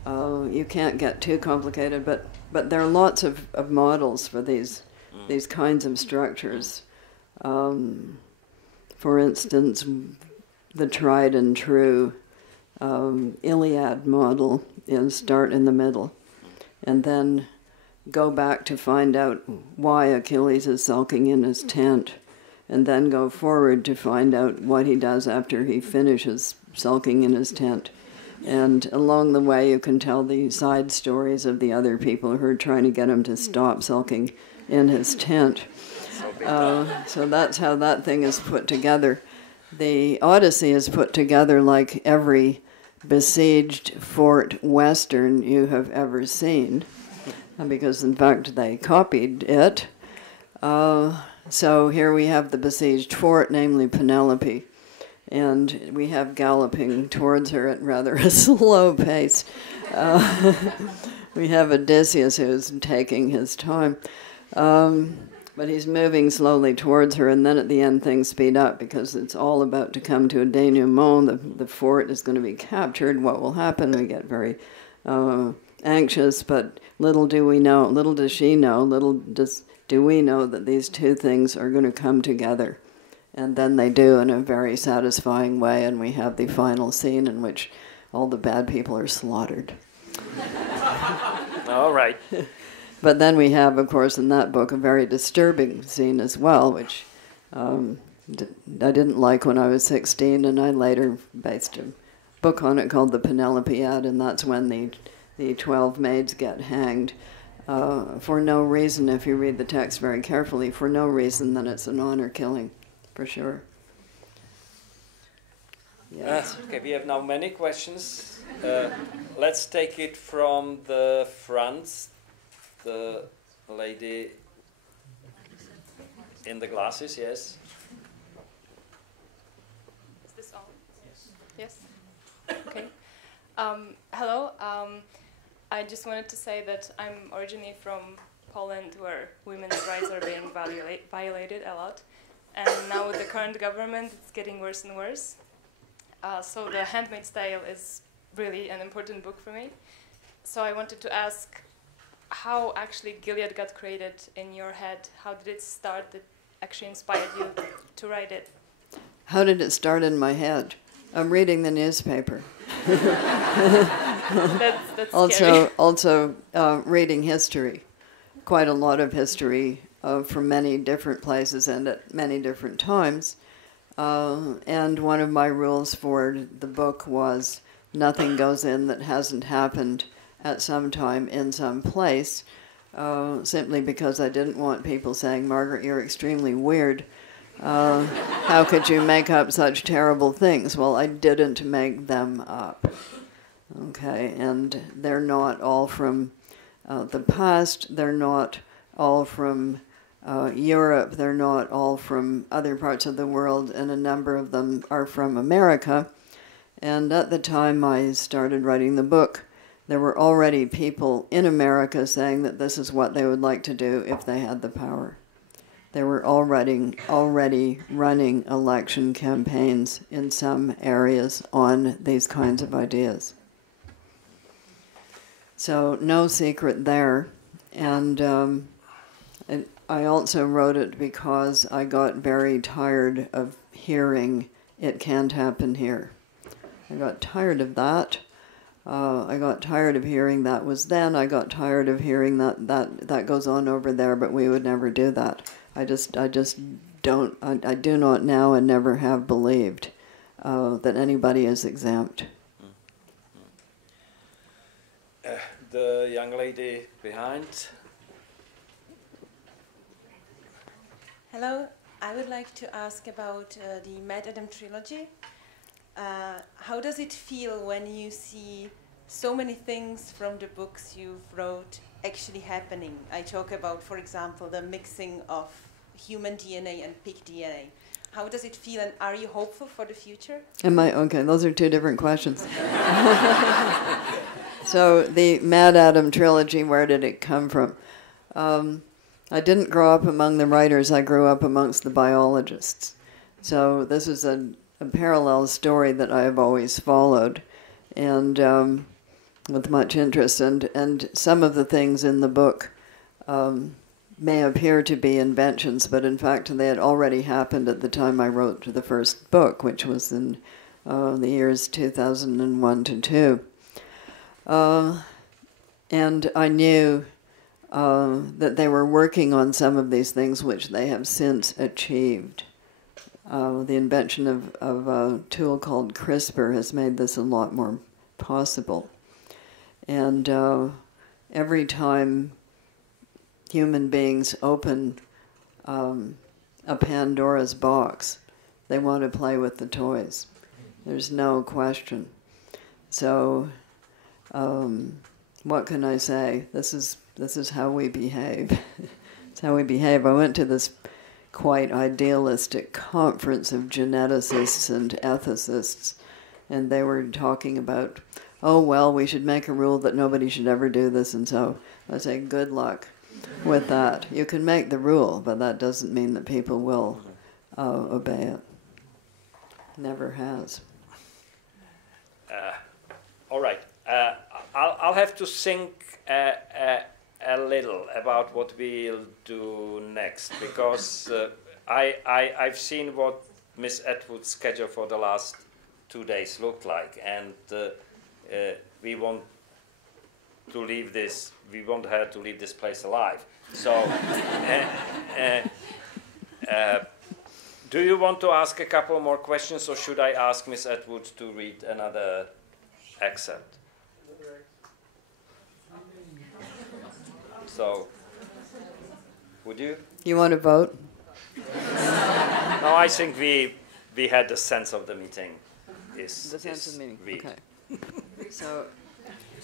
you can't get too complicated. But there are lots of models for these kinds of structures. For instance, the tried and true Iliad model is start in the middle, and then go back to find out why Achilles is sulking in his tent, and then go forward to find out what he does after he finishes sulking in his tent. And along the way, you can tell the side stories of the other people who are trying to get him to stop sulking in his tent. So that's how that thing is put together. The Odyssey is put together like every besieged fort western you have ever seen, because in fact they copied it. So here we have the besieged fort, namely Penelope, and we have galloping towards her at rather a slow pace. We have Odysseus who's taking his time. But he's moving slowly towards her, and then at the end things speed up because it's all about to come to a denouement. The fort is going to be captured. What will happen? We get very anxious, but little does she know, do we know that these two things are going to come together. And then they do in a very satisfying way, and we have the final scene in which all the bad people are slaughtered. All right. But then we have, of course, in that book, a very disturbing scene as well, which I didn't like when I was 16, and I later based a book on it called The Penelopiad, and that's when the 12 maids get hanged for no reason. If you read the text very carefully, for no reason, then it's an honor killing, for sure. Yes. Okay, we have now many questions. Let's take it from the front. The lady in the glasses, yes. Is this on? Yes. Okay. Hello. I just wanted to say that I'm originally from Poland, where women's rights are being violated a lot, and now with the current government, it's getting worse and worse. So the Handmaid's Tale is really an important book for me. So I wanted to ask, how actually Gilead got created in your head? How did it start that actually inspired you to write it? How did it start in my head? I'm reading the newspaper. That's scary. Also reading history, quite a lot of history from many different places and at many different times. And one of my rules for the book was nothing goes in that hasn't happened at some time in some place, simply because I didn't want people saying, Margaret, you're extremely weird. How could you make up such terrible things? Well, I didn't make them up. Okay, and they're not all from the past. They're not all from Europe. They're not all from other parts of the world, and a number of them are from America. And at the time I started writing the book, there were already people in America saying that this is what they would like to do if they had the power. They were already running election campaigns in some areas on these kinds of ideas. So no secret there. And I also wrote it because I got very tired of hearing it can't happen here. I got tired of that. I got tired of hearing that was then. I got tired of hearing that goes on over there, but we would never do that. I do not now and never have believed that anybody is exempt. The young lady behind. Hello, I would like to ask about the Mad Adam trilogy. How does it feel when you see so many things from the books you've wrote actually happening? I talk about, for example, the mixing of human DNA and pig DNA. How does it feel, and are you hopeful for the future? Okay, those are two different questions. So the Mad Adam trilogy, where did it come from? I didn't grow up among the writers, I grew up amongst the biologists. So this is a parallel story that I have always followed, and with much interest. And some of the things in the book may appear to be inventions, but in fact they had already happened at the time I wrote the first book, which was in the years 2001 to 2. And I knew that they were working on some of these things which they have since achieved. The invention of a tool called CRISPR has made this a lot more possible. And every time human beings open a Pandora's box, they want to play with the toys. There's no question. So what can I say? This is how we behave. It's how we behave. I went to this quite idealistic conference of geneticists and ethicists, and they were talking about, oh, well, we should make a rule that nobody should ever do this, and so I say, good luck with that. You can make the rule, but that doesn't mean that people will obey it. Never has. All right. I'll have to think a little about what we'll do next, because I've seen what Miss Atwood's schedule for the last 2 days looked like, and we want to leave this. We want her to leave this place alive. So, do you want to ask a couple more questions, or should I ask Miss Atwood to read another excerpt? So, would you? You want to vote? No, I think we had the sense of the meeting. The sense of the meeting. Read. Okay. So,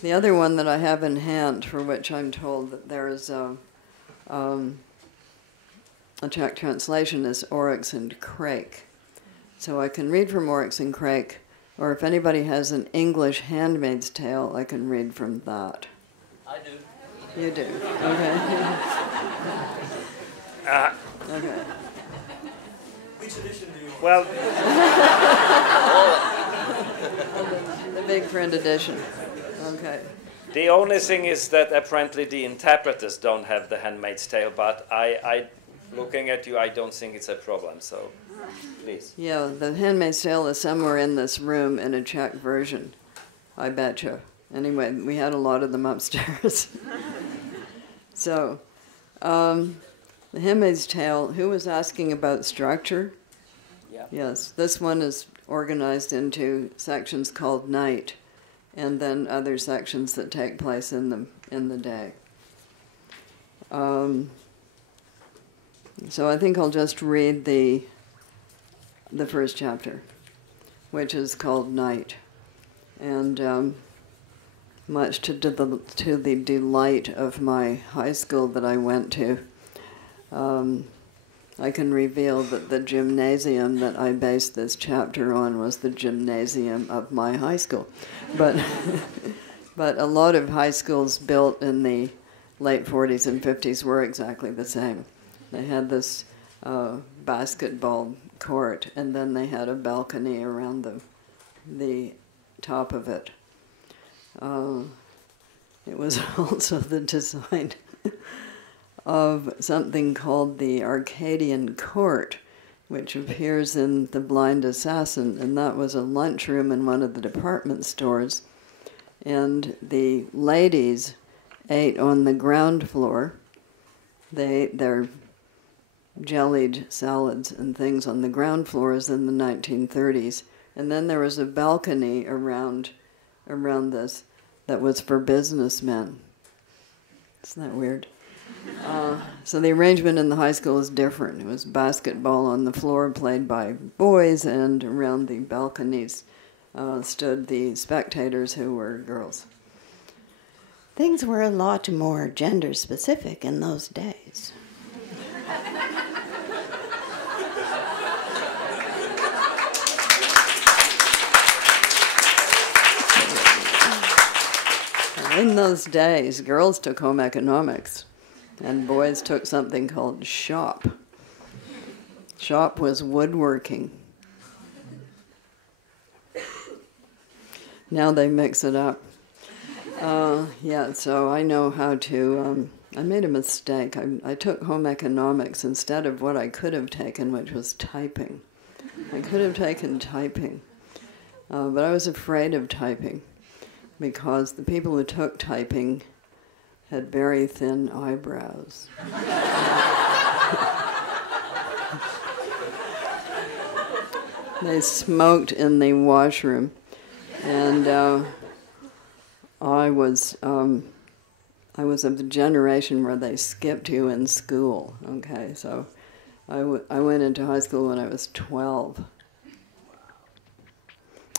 the other one that I have in hand, for which I'm told that there is a Czech translation, is Oryx and Crake. So I can read from Oryx and Crake, or if anybody has an English Handmaid's Tale, I can read from that. I do. You do. Okay. Okay. Which edition do you want? Well, The big print edition. Okay. the only thing is that apparently the interpreters don't have the Handmaid's Tale, but I looking at you, I don't think it's a problem, so please. Yeah, the Handmaid's Tale is somewhere in this room in a Czech version, I betcha. Anyway, we had a lot of them upstairs. So, the Handmaid's Tale, who was asking about structure? Yeah. Yes, this one is organized into sections called night, and then other sections that take place in the day. So I think I'll just read the first chapter, which is called Night, and much to the delight of my high school that I went to, I can reveal that the gymnasium that I based this chapter on was the gymnasium of my high school. But, but a lot of high schools built in the late 40s and 50s were exactly the same. They had this basketball court, and then they had a balcony around the top of it. It was also the design of something called the Arcadian Court, which appears in The Blind Assassin, and that was a lunchroom in one of the department stores. And the ladies ate on the ground floor. They ate their jellied salads and things on the ground floors in the 1930s. And then there was a balcony around this that was for businessmen. Isn't that weird? So the arrangement in the high school is different. It was basketball on the floor played by boys, and around the balconies stood the spectators who were girls. Things were a lot more gender specific in those days. In those days, girls took home economics, and boys took something called shop. Shop was woodworking. Now they mix it up. Yeah, so I know how to... I made a mistake. I took home economics instead of what I could have taken, which was typing. I could have taken typing, but I was afraid of typing, because the people who took typing had very thin eyebrows. They smoked in the washroom, and I was of the generation where they skipped you in school. Okay, so I went into high school when I was 12.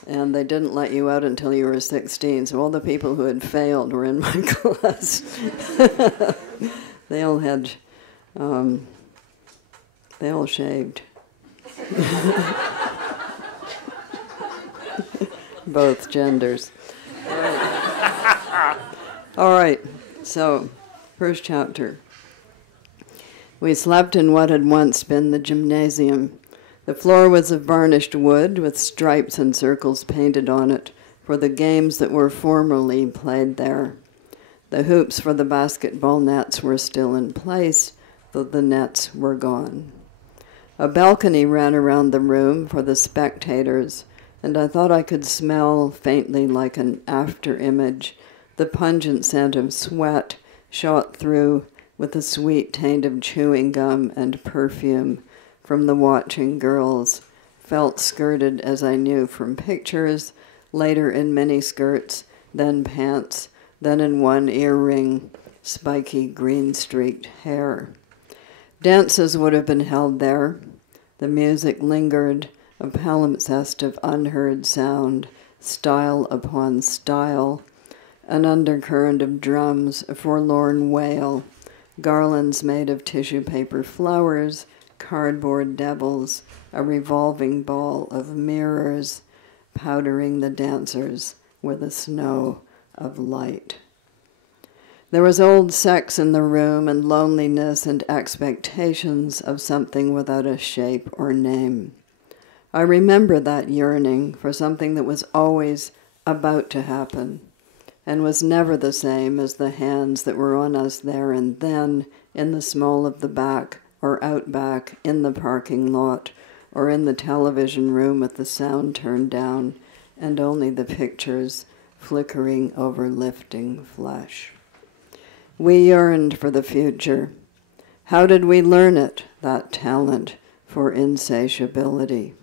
And they didn't let you out until you were 16. So all the people who had failed were in my class. They all had, they all shaved. Both genders. All right, so first chapter. We slept in what had once been the gymnasium. The floor was of varnished wood with stripes and circles painted on it for the games that were formerly played there. The hoops for the basketball nets were still in place, though the nets were gone. A balcony ran around the room for the spectators, and I thought I could smell faintly like an after-image the pungent scent of sweat shot through with a sweet taint of chewing gum and perfume from the watching girls, felt skirted as I knew from pictures, later in miniskirts, then pants, then in one earring, spiky green-streaked hair. Dances would have been held there. The music lingered, a palimpsest of unheard sound, style upon style, an undercurrent of drums, a forlorn wail, garlands made of tissue paper flowers, cardboard devils, a revolving ball of mirrors, powdering the dancers with a snow of light. There was old sex in the room and loneliness and expectations of something without a shape or name. I remember that yearning for something that was always about to happen and was never the same as the hands that were on us there and then in the small of the back or out back in the parking lot or in the television room with the sound turned down and only the pictures flickering over lifting flesh. We yearned for the future. How did we learn it, that talent for insatiability?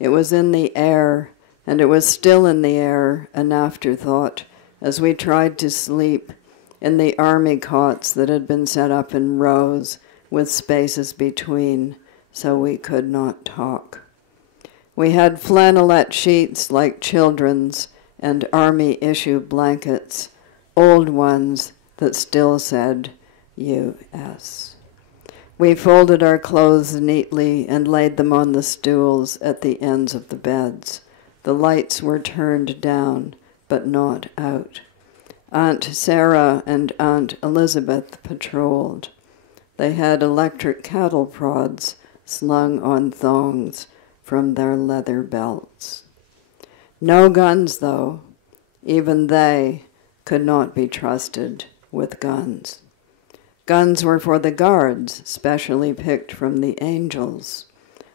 It was in the air, and it was still in the air, an afterthought, as we tried to sleep in the army cots that had been set up in rows with spaces between, so we could not talk. We had flannelette sheets like children's and army-issue blankets, old ones that still said U.S. We folded our clothes neatly and laid them on the stools at the ends of the beds. The lights were turned down, but not out. Aunt Sarah and Aunt Elizabeth patrolled. They had electric cattle prods slung on thongs from their leather belts. No guns, though. Even they could not be trusted with guns. Guns were for the guards, specially picked from the angels.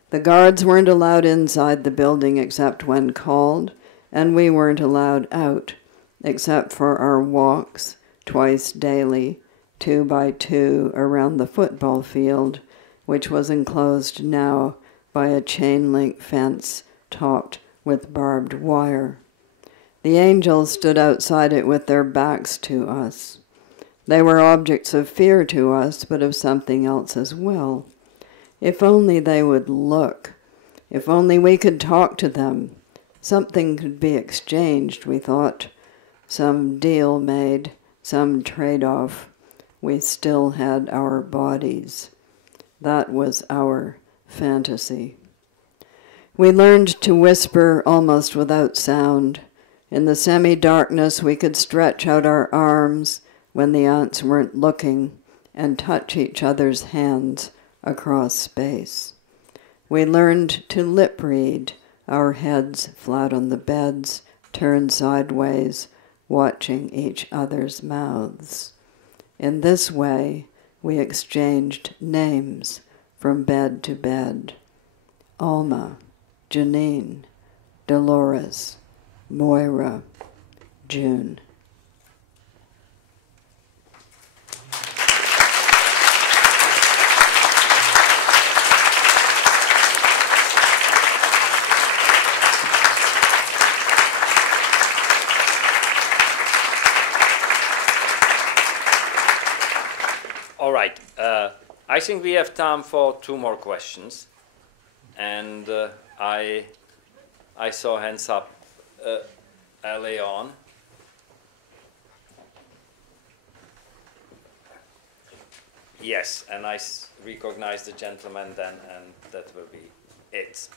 The guards weren't allowed inside the building except when called, and we weren't allowed out except for our walks twice daily, 2 by 2, around the football field, which was enclosed now by a chain-link fence topped with barbed wire. The angels stood outside it with their backs to us. They were objects of fear to us, but of something else as well. If only they would look. If only we could talk to them. Something could be exchanged, we thought. Some deal made, some trade-off. We still had our bodies. That was our fantasy. We learned to whisper almost without sound. In the semi-darkness, we could stretch out our arms when the aunts weren't looking and touch each other's hands across space. We learned to lip read, our heads flat on the beds, turned sideways, watching each other's mouths. In this way, we exchanged names from bed to bed. Alma, Janine, Dolores, Moira, June. All right. I think we have time for 2 more questions, and I saw hands up early on. Yes, and I recognize the gentleman then, and that will be it.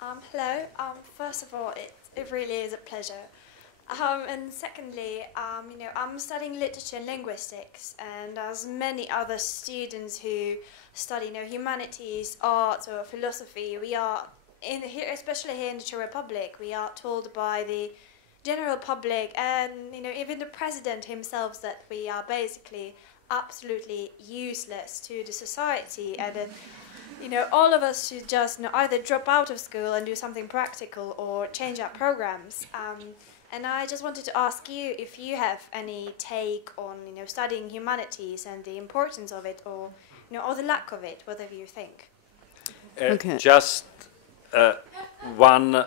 Hello. First of all, it really is a pleasure. And secondly, I'm studying literature and linguistics, and as many other students who study, humanities, art, or philosophy, we are especially here in the Czech Republic, we are told by the general public and even the president himself that we are basically absolutely useless to the society, and all of us should just either drop out of school and do something practical or change our programs. And I just wanted to ask you if you have any take on studying humanities and the importance of it, or or the lack of it, whatever you think. Okay. Just one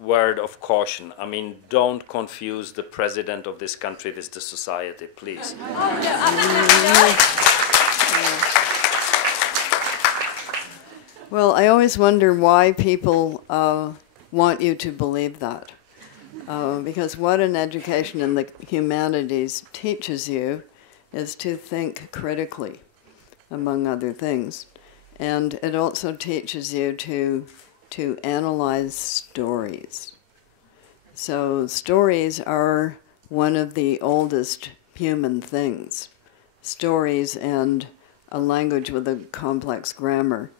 word of caution. I mean, don't confuse the president of this country with the society, please. Oh, no, absolutely not. Well, I always wonder why people want you to believe that. Because what an education in the humanities teaches you is to think critically, among other things. And it also teaches you to analyze stories. So stories are one of the oldest human things. Stories and a language with a complex grammar.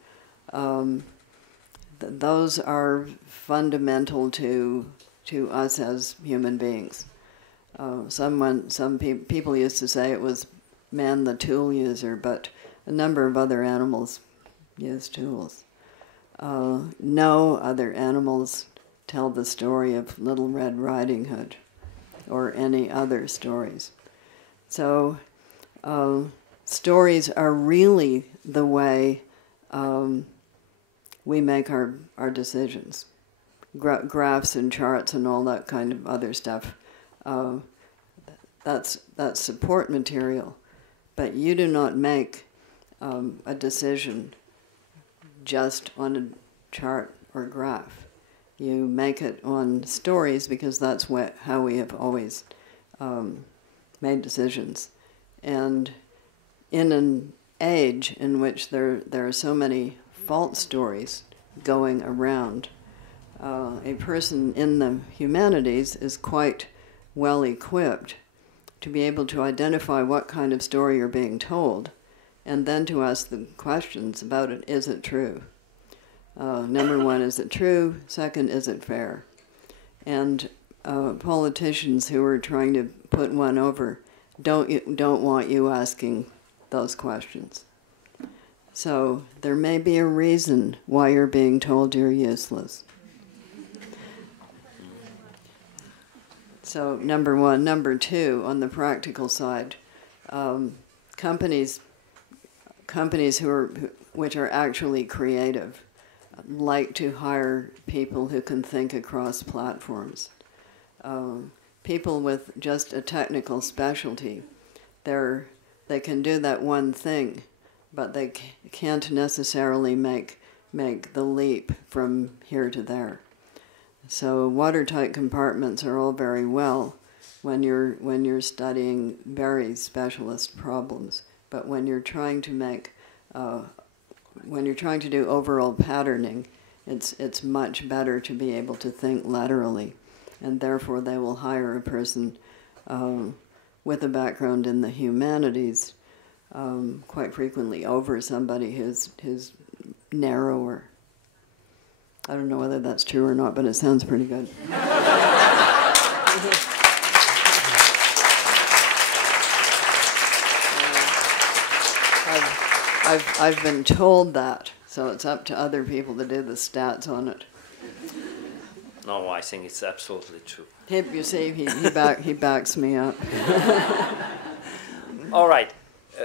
Those are fundamental to us as human beings. Some people used to say it was man the tool user, but a number of other animals use tools. No other animals tell the story of Little Red Riding Hood or any other stories. So stories are really the way we make our decisions. Graphs and charts and all that kind of other stuff, that's support material. But you do not make a decision just on a chart or graph. You make it on stories because that's how we have always made decisions. And in an age in which there are so many false stories going around, a person in the humanities is quite well equipped to be able to identify what kind of story you're being told, and then to ask the questions about it. Is it true? Number one, is it true? Second, is it fair? And politicians who are trying to put one over don't want you asking those questions. So there may be a reason why you're being told you're useless. So number one. Number two, on the practical side, companies which are actually creative like to hire people who can think across platforms. People with just a technical specialty, they can do that one thing, but they can't necessarily make the leap from here to there. So watertight compartments are all very well when you're studying very specialist problems, but when you're trying to do overall patterning, it's much better to be able to think laterally, and therefore they will hire a person with a background in the humanities quite frequently over somebody who's narrower. I don't know whether that's true or not, but it sounds pretty good. I've been told that, so it's up to other people to do the stats on it. No, I think it's absolutely true. You see, he backs me up. All right.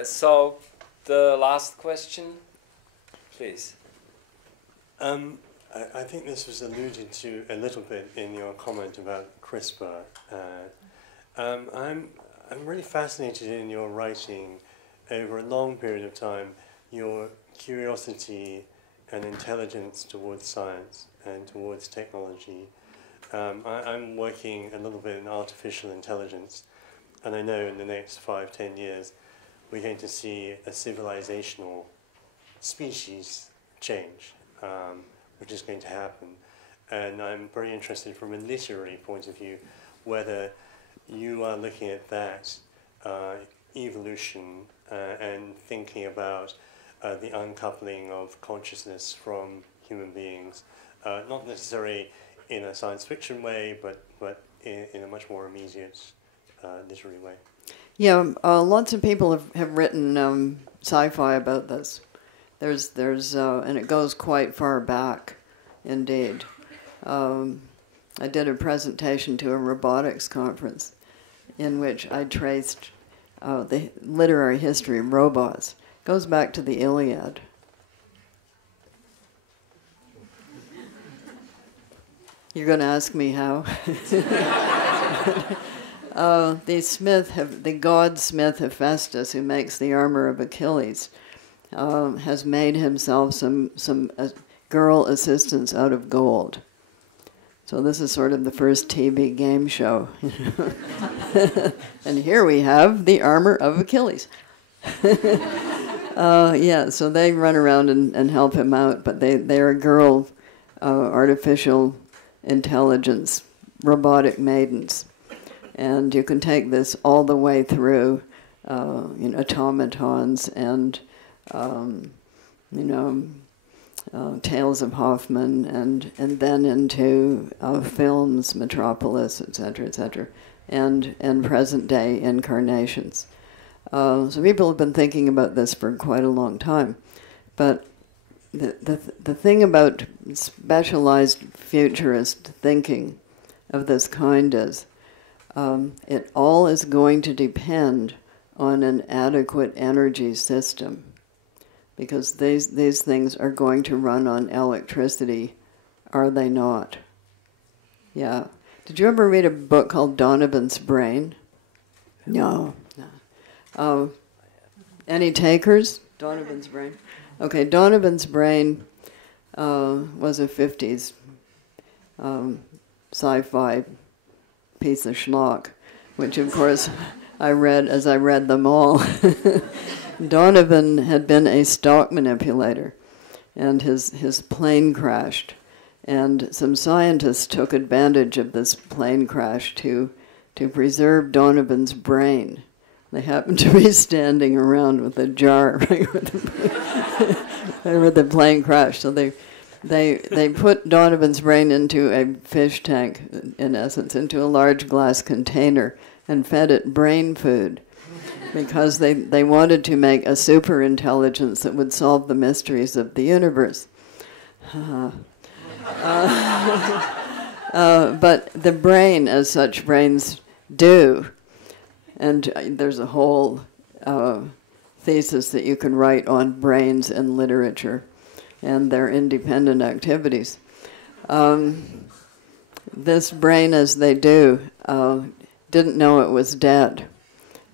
So the last question, please. I think this was alluded to a little bit in your comment about CRISPR. I'm really fascinated in your writing over a long period of time, your curiosity and intelligence towards science and towards technology. I'm working a little bit in artificial intelligence, and I know in the next 5-10 years we're going to see a civilizational species change, which is going to happen. And I'm very interested from a literary point of view whether you are looking at that evolution and thinking about the uncoupling of consciousness from human beings, not necessarily in a science fiction way, but in a much more immediate literary way. Yeah, lots of people have written sci-fi about this. There's and it goes quite far back, indeed. I did a presentation to a robotics conference in which I traced the literary history of robots. It goes back to the Iliad. You're going to ask me how? The god-smith Hephaestus, who makes the armor of Achilles, has made himself some girl assistants out of gold. So this is sort of the first TV game show. And here we have the armor of Achilles. Yeah, so they run around and help him out, but they're girl artificial intelligence robotic maidens. And you can take this all the way through automatons and Tales of Hoffman, and then into films, Metropolis, etc., and present-day incarnations. So people have been thinking about this for quite a long time. But the thing about specialized futurist thinking of this kind is it all is going to depend on an adequate energy system, because these things are going to run on electricity, are they not? Yeah. Did you ever read a book called Donovan's Brain? No. Any takers? Donovan's Brain? Okay, Donovan's Brain was a 50s sci-fi piece of schlock, which of course I read them all. Donovan had been a stock manipulator, and his plane crashed. And some scientists took advantage of this plane crash to preserve Donovan's brain. They happened to be standing around with a jar right where the plane crashed. So they put Donovan's brain into a fish tank, in essence, into a large glass container, and fed it brain food, because they wanted to make a super intelligence that would solve the mysteries of the universe. But the brain, as such brains do, and there's a whole thesis that you can write on brains in literature and their independent activities. This brain, as they do, didn't know it was dead,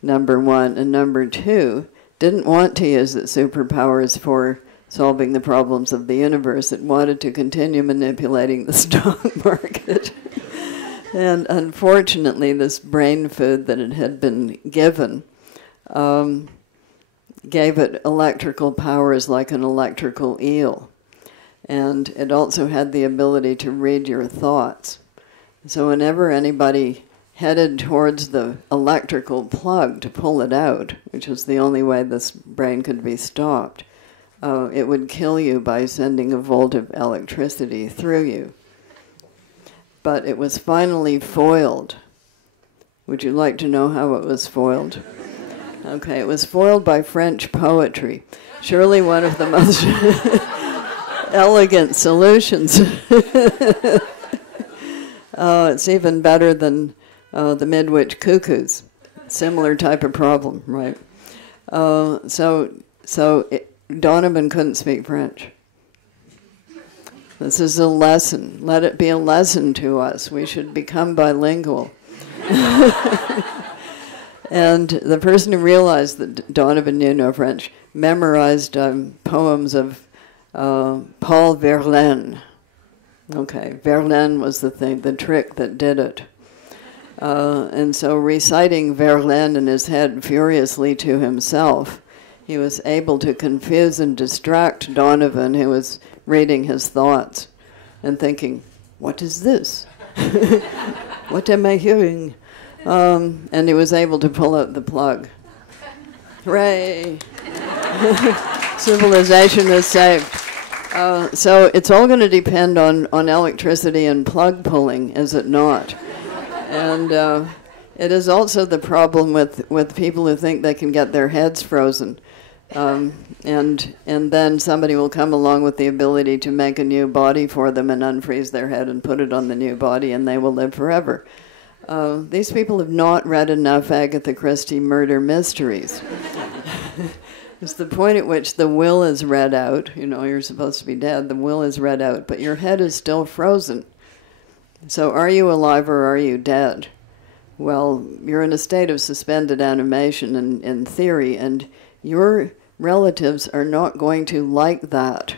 number one. And number two, didn't want to use its superpowers for solving the problems of the universe. It wanted to continue manipulating the stock market. And unfortunately, this brain food that it had been given gave it electrical powers like an electrical eel. And it also had the ability to read your thoughts. So whenever anybody headed towards the electrical plug to pull it out, which was the only way this brain could be stopped, it would kill you by sending a volt of electricity through you. But it was finally foiled. Would you like to know how it was foiled? Okay, it was foiled by French poetry. Surely one of the most elegant solutions. It's even better than the Midwich Cuckoos. Similar type of problem, right? Donovan couldn't speak French. This is a lesson. Let it be a lesson to us. We should become bilingual. And the person who realized that Donovan knew no French memorized poems of Paul Verlaine. Okay, Verlaine was the trick that did it. And so reciting Verlaine in his head furiously to himself, he was able to confuse and distract Donovan, who was reading his thoughts and thinking, what is this? What am I hearing? And he was able to pull out the plug. Hooray! Civilization is saved. So it's all going to depend on electricity and plug pulling, is it not? And it is also the problem with people who think they can get their heads frozen. And then somebody will come along with the ability to make a new body for them and unfreeze their head and put it on the new body, and they will live forever. These people have not read enough Agatha Christie murder mysteries. It's the point at which the will is read out. You know, you're supposed to be dead. The will is read out, but your head is still frozen. So are you alive or are you dead? Well, you're in a state of suspended animation in theory, and your relatives are not going to like that.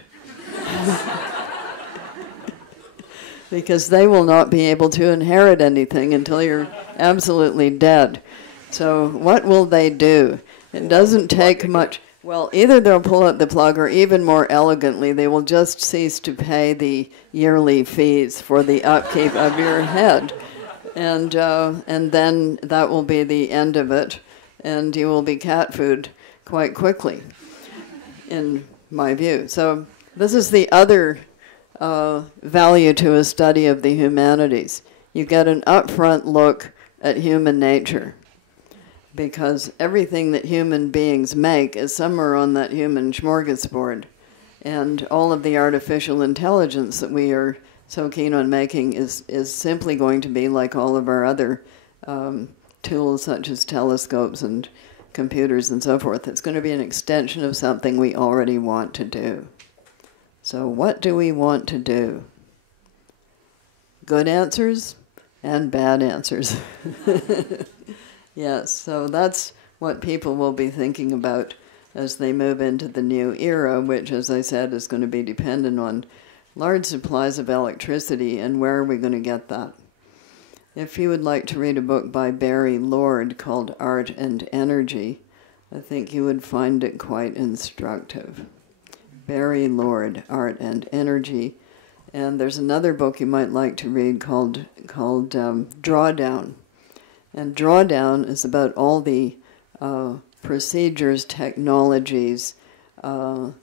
Because they will not be able to inherit anything until you're absolutely dead. So what will they do? It doesn't take much. Well, either they'll pull out the plug, or even more elegantly, they will just cease to pay the yearly fees for the upkeep of your head. And then that will be the end of it, and you will be cat food quite quickly, in my view. So this is the other value to a study of the humanities. You get an upfront look at human nature, because everything that human beings make is somewhere on that human smorgasbord. And all of the artificial intelligence that we are so keen on making is simply going to be like all of our other tools, such as telescopes and computers and so forth. It's going to be an extension of something we already want to do. So what do we want to do? Good answers and bad answers. Yes, so that's what people will be thinking about as they move into the new era, which, as I said, is going to be dependent on large supplies of electricity, and where are we going to get that? if you would like to read a book by Barry Lord called Art and Energy, I think you would find it quite instructive. Barry Lord, Art and Energy. And there's another book you might like to read called Drawdown. And Drawdown is about all the procedures, technologies, and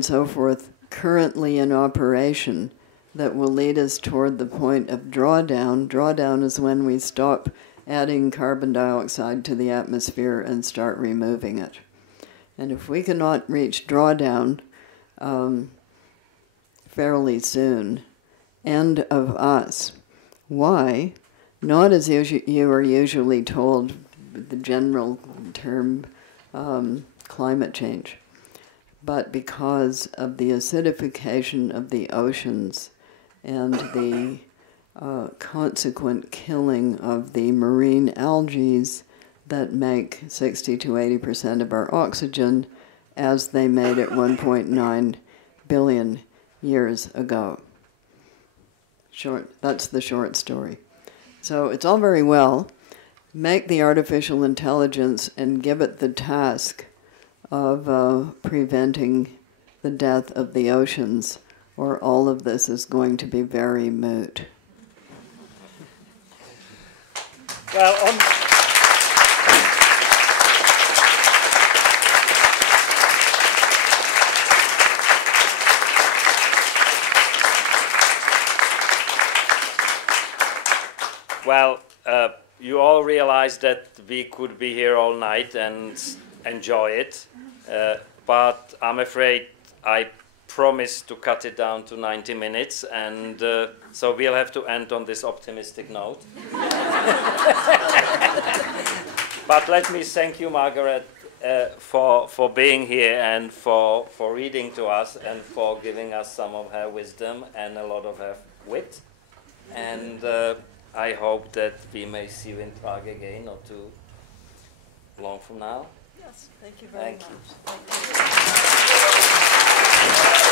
so forth currently in operation that will lead us toward the point of drawdown. Drawdown is when we stop adding carbon dioxide to the atmosphere and start removing it. And if we cannot reach drawdown fairly soon, end of us. Why? Not as you are usually told, the general term climate change, but because of the acidification of the oceans and the consequent killing of the marine algae that make 60 to 80% of our oxygen, as they made it 1.9 billion years ago. That's the short story. So it's all very well. Make the artificial intelligence and give it the task of preventing the death of the oceans, or all of this is going to be very moot. Well, you all realize that we could be here all night and enjoy it, but I'm afraid I promised to cut it down to 90 minutes, and so we'll have to end on this optimistic note. But let me thank you, Margaret, for being here and for reading to us and for giving us some of her wisdom and a lot of her wit. And I hope that we may see you in Prague again, not too long from now. Yes, thank you very much. Thank you.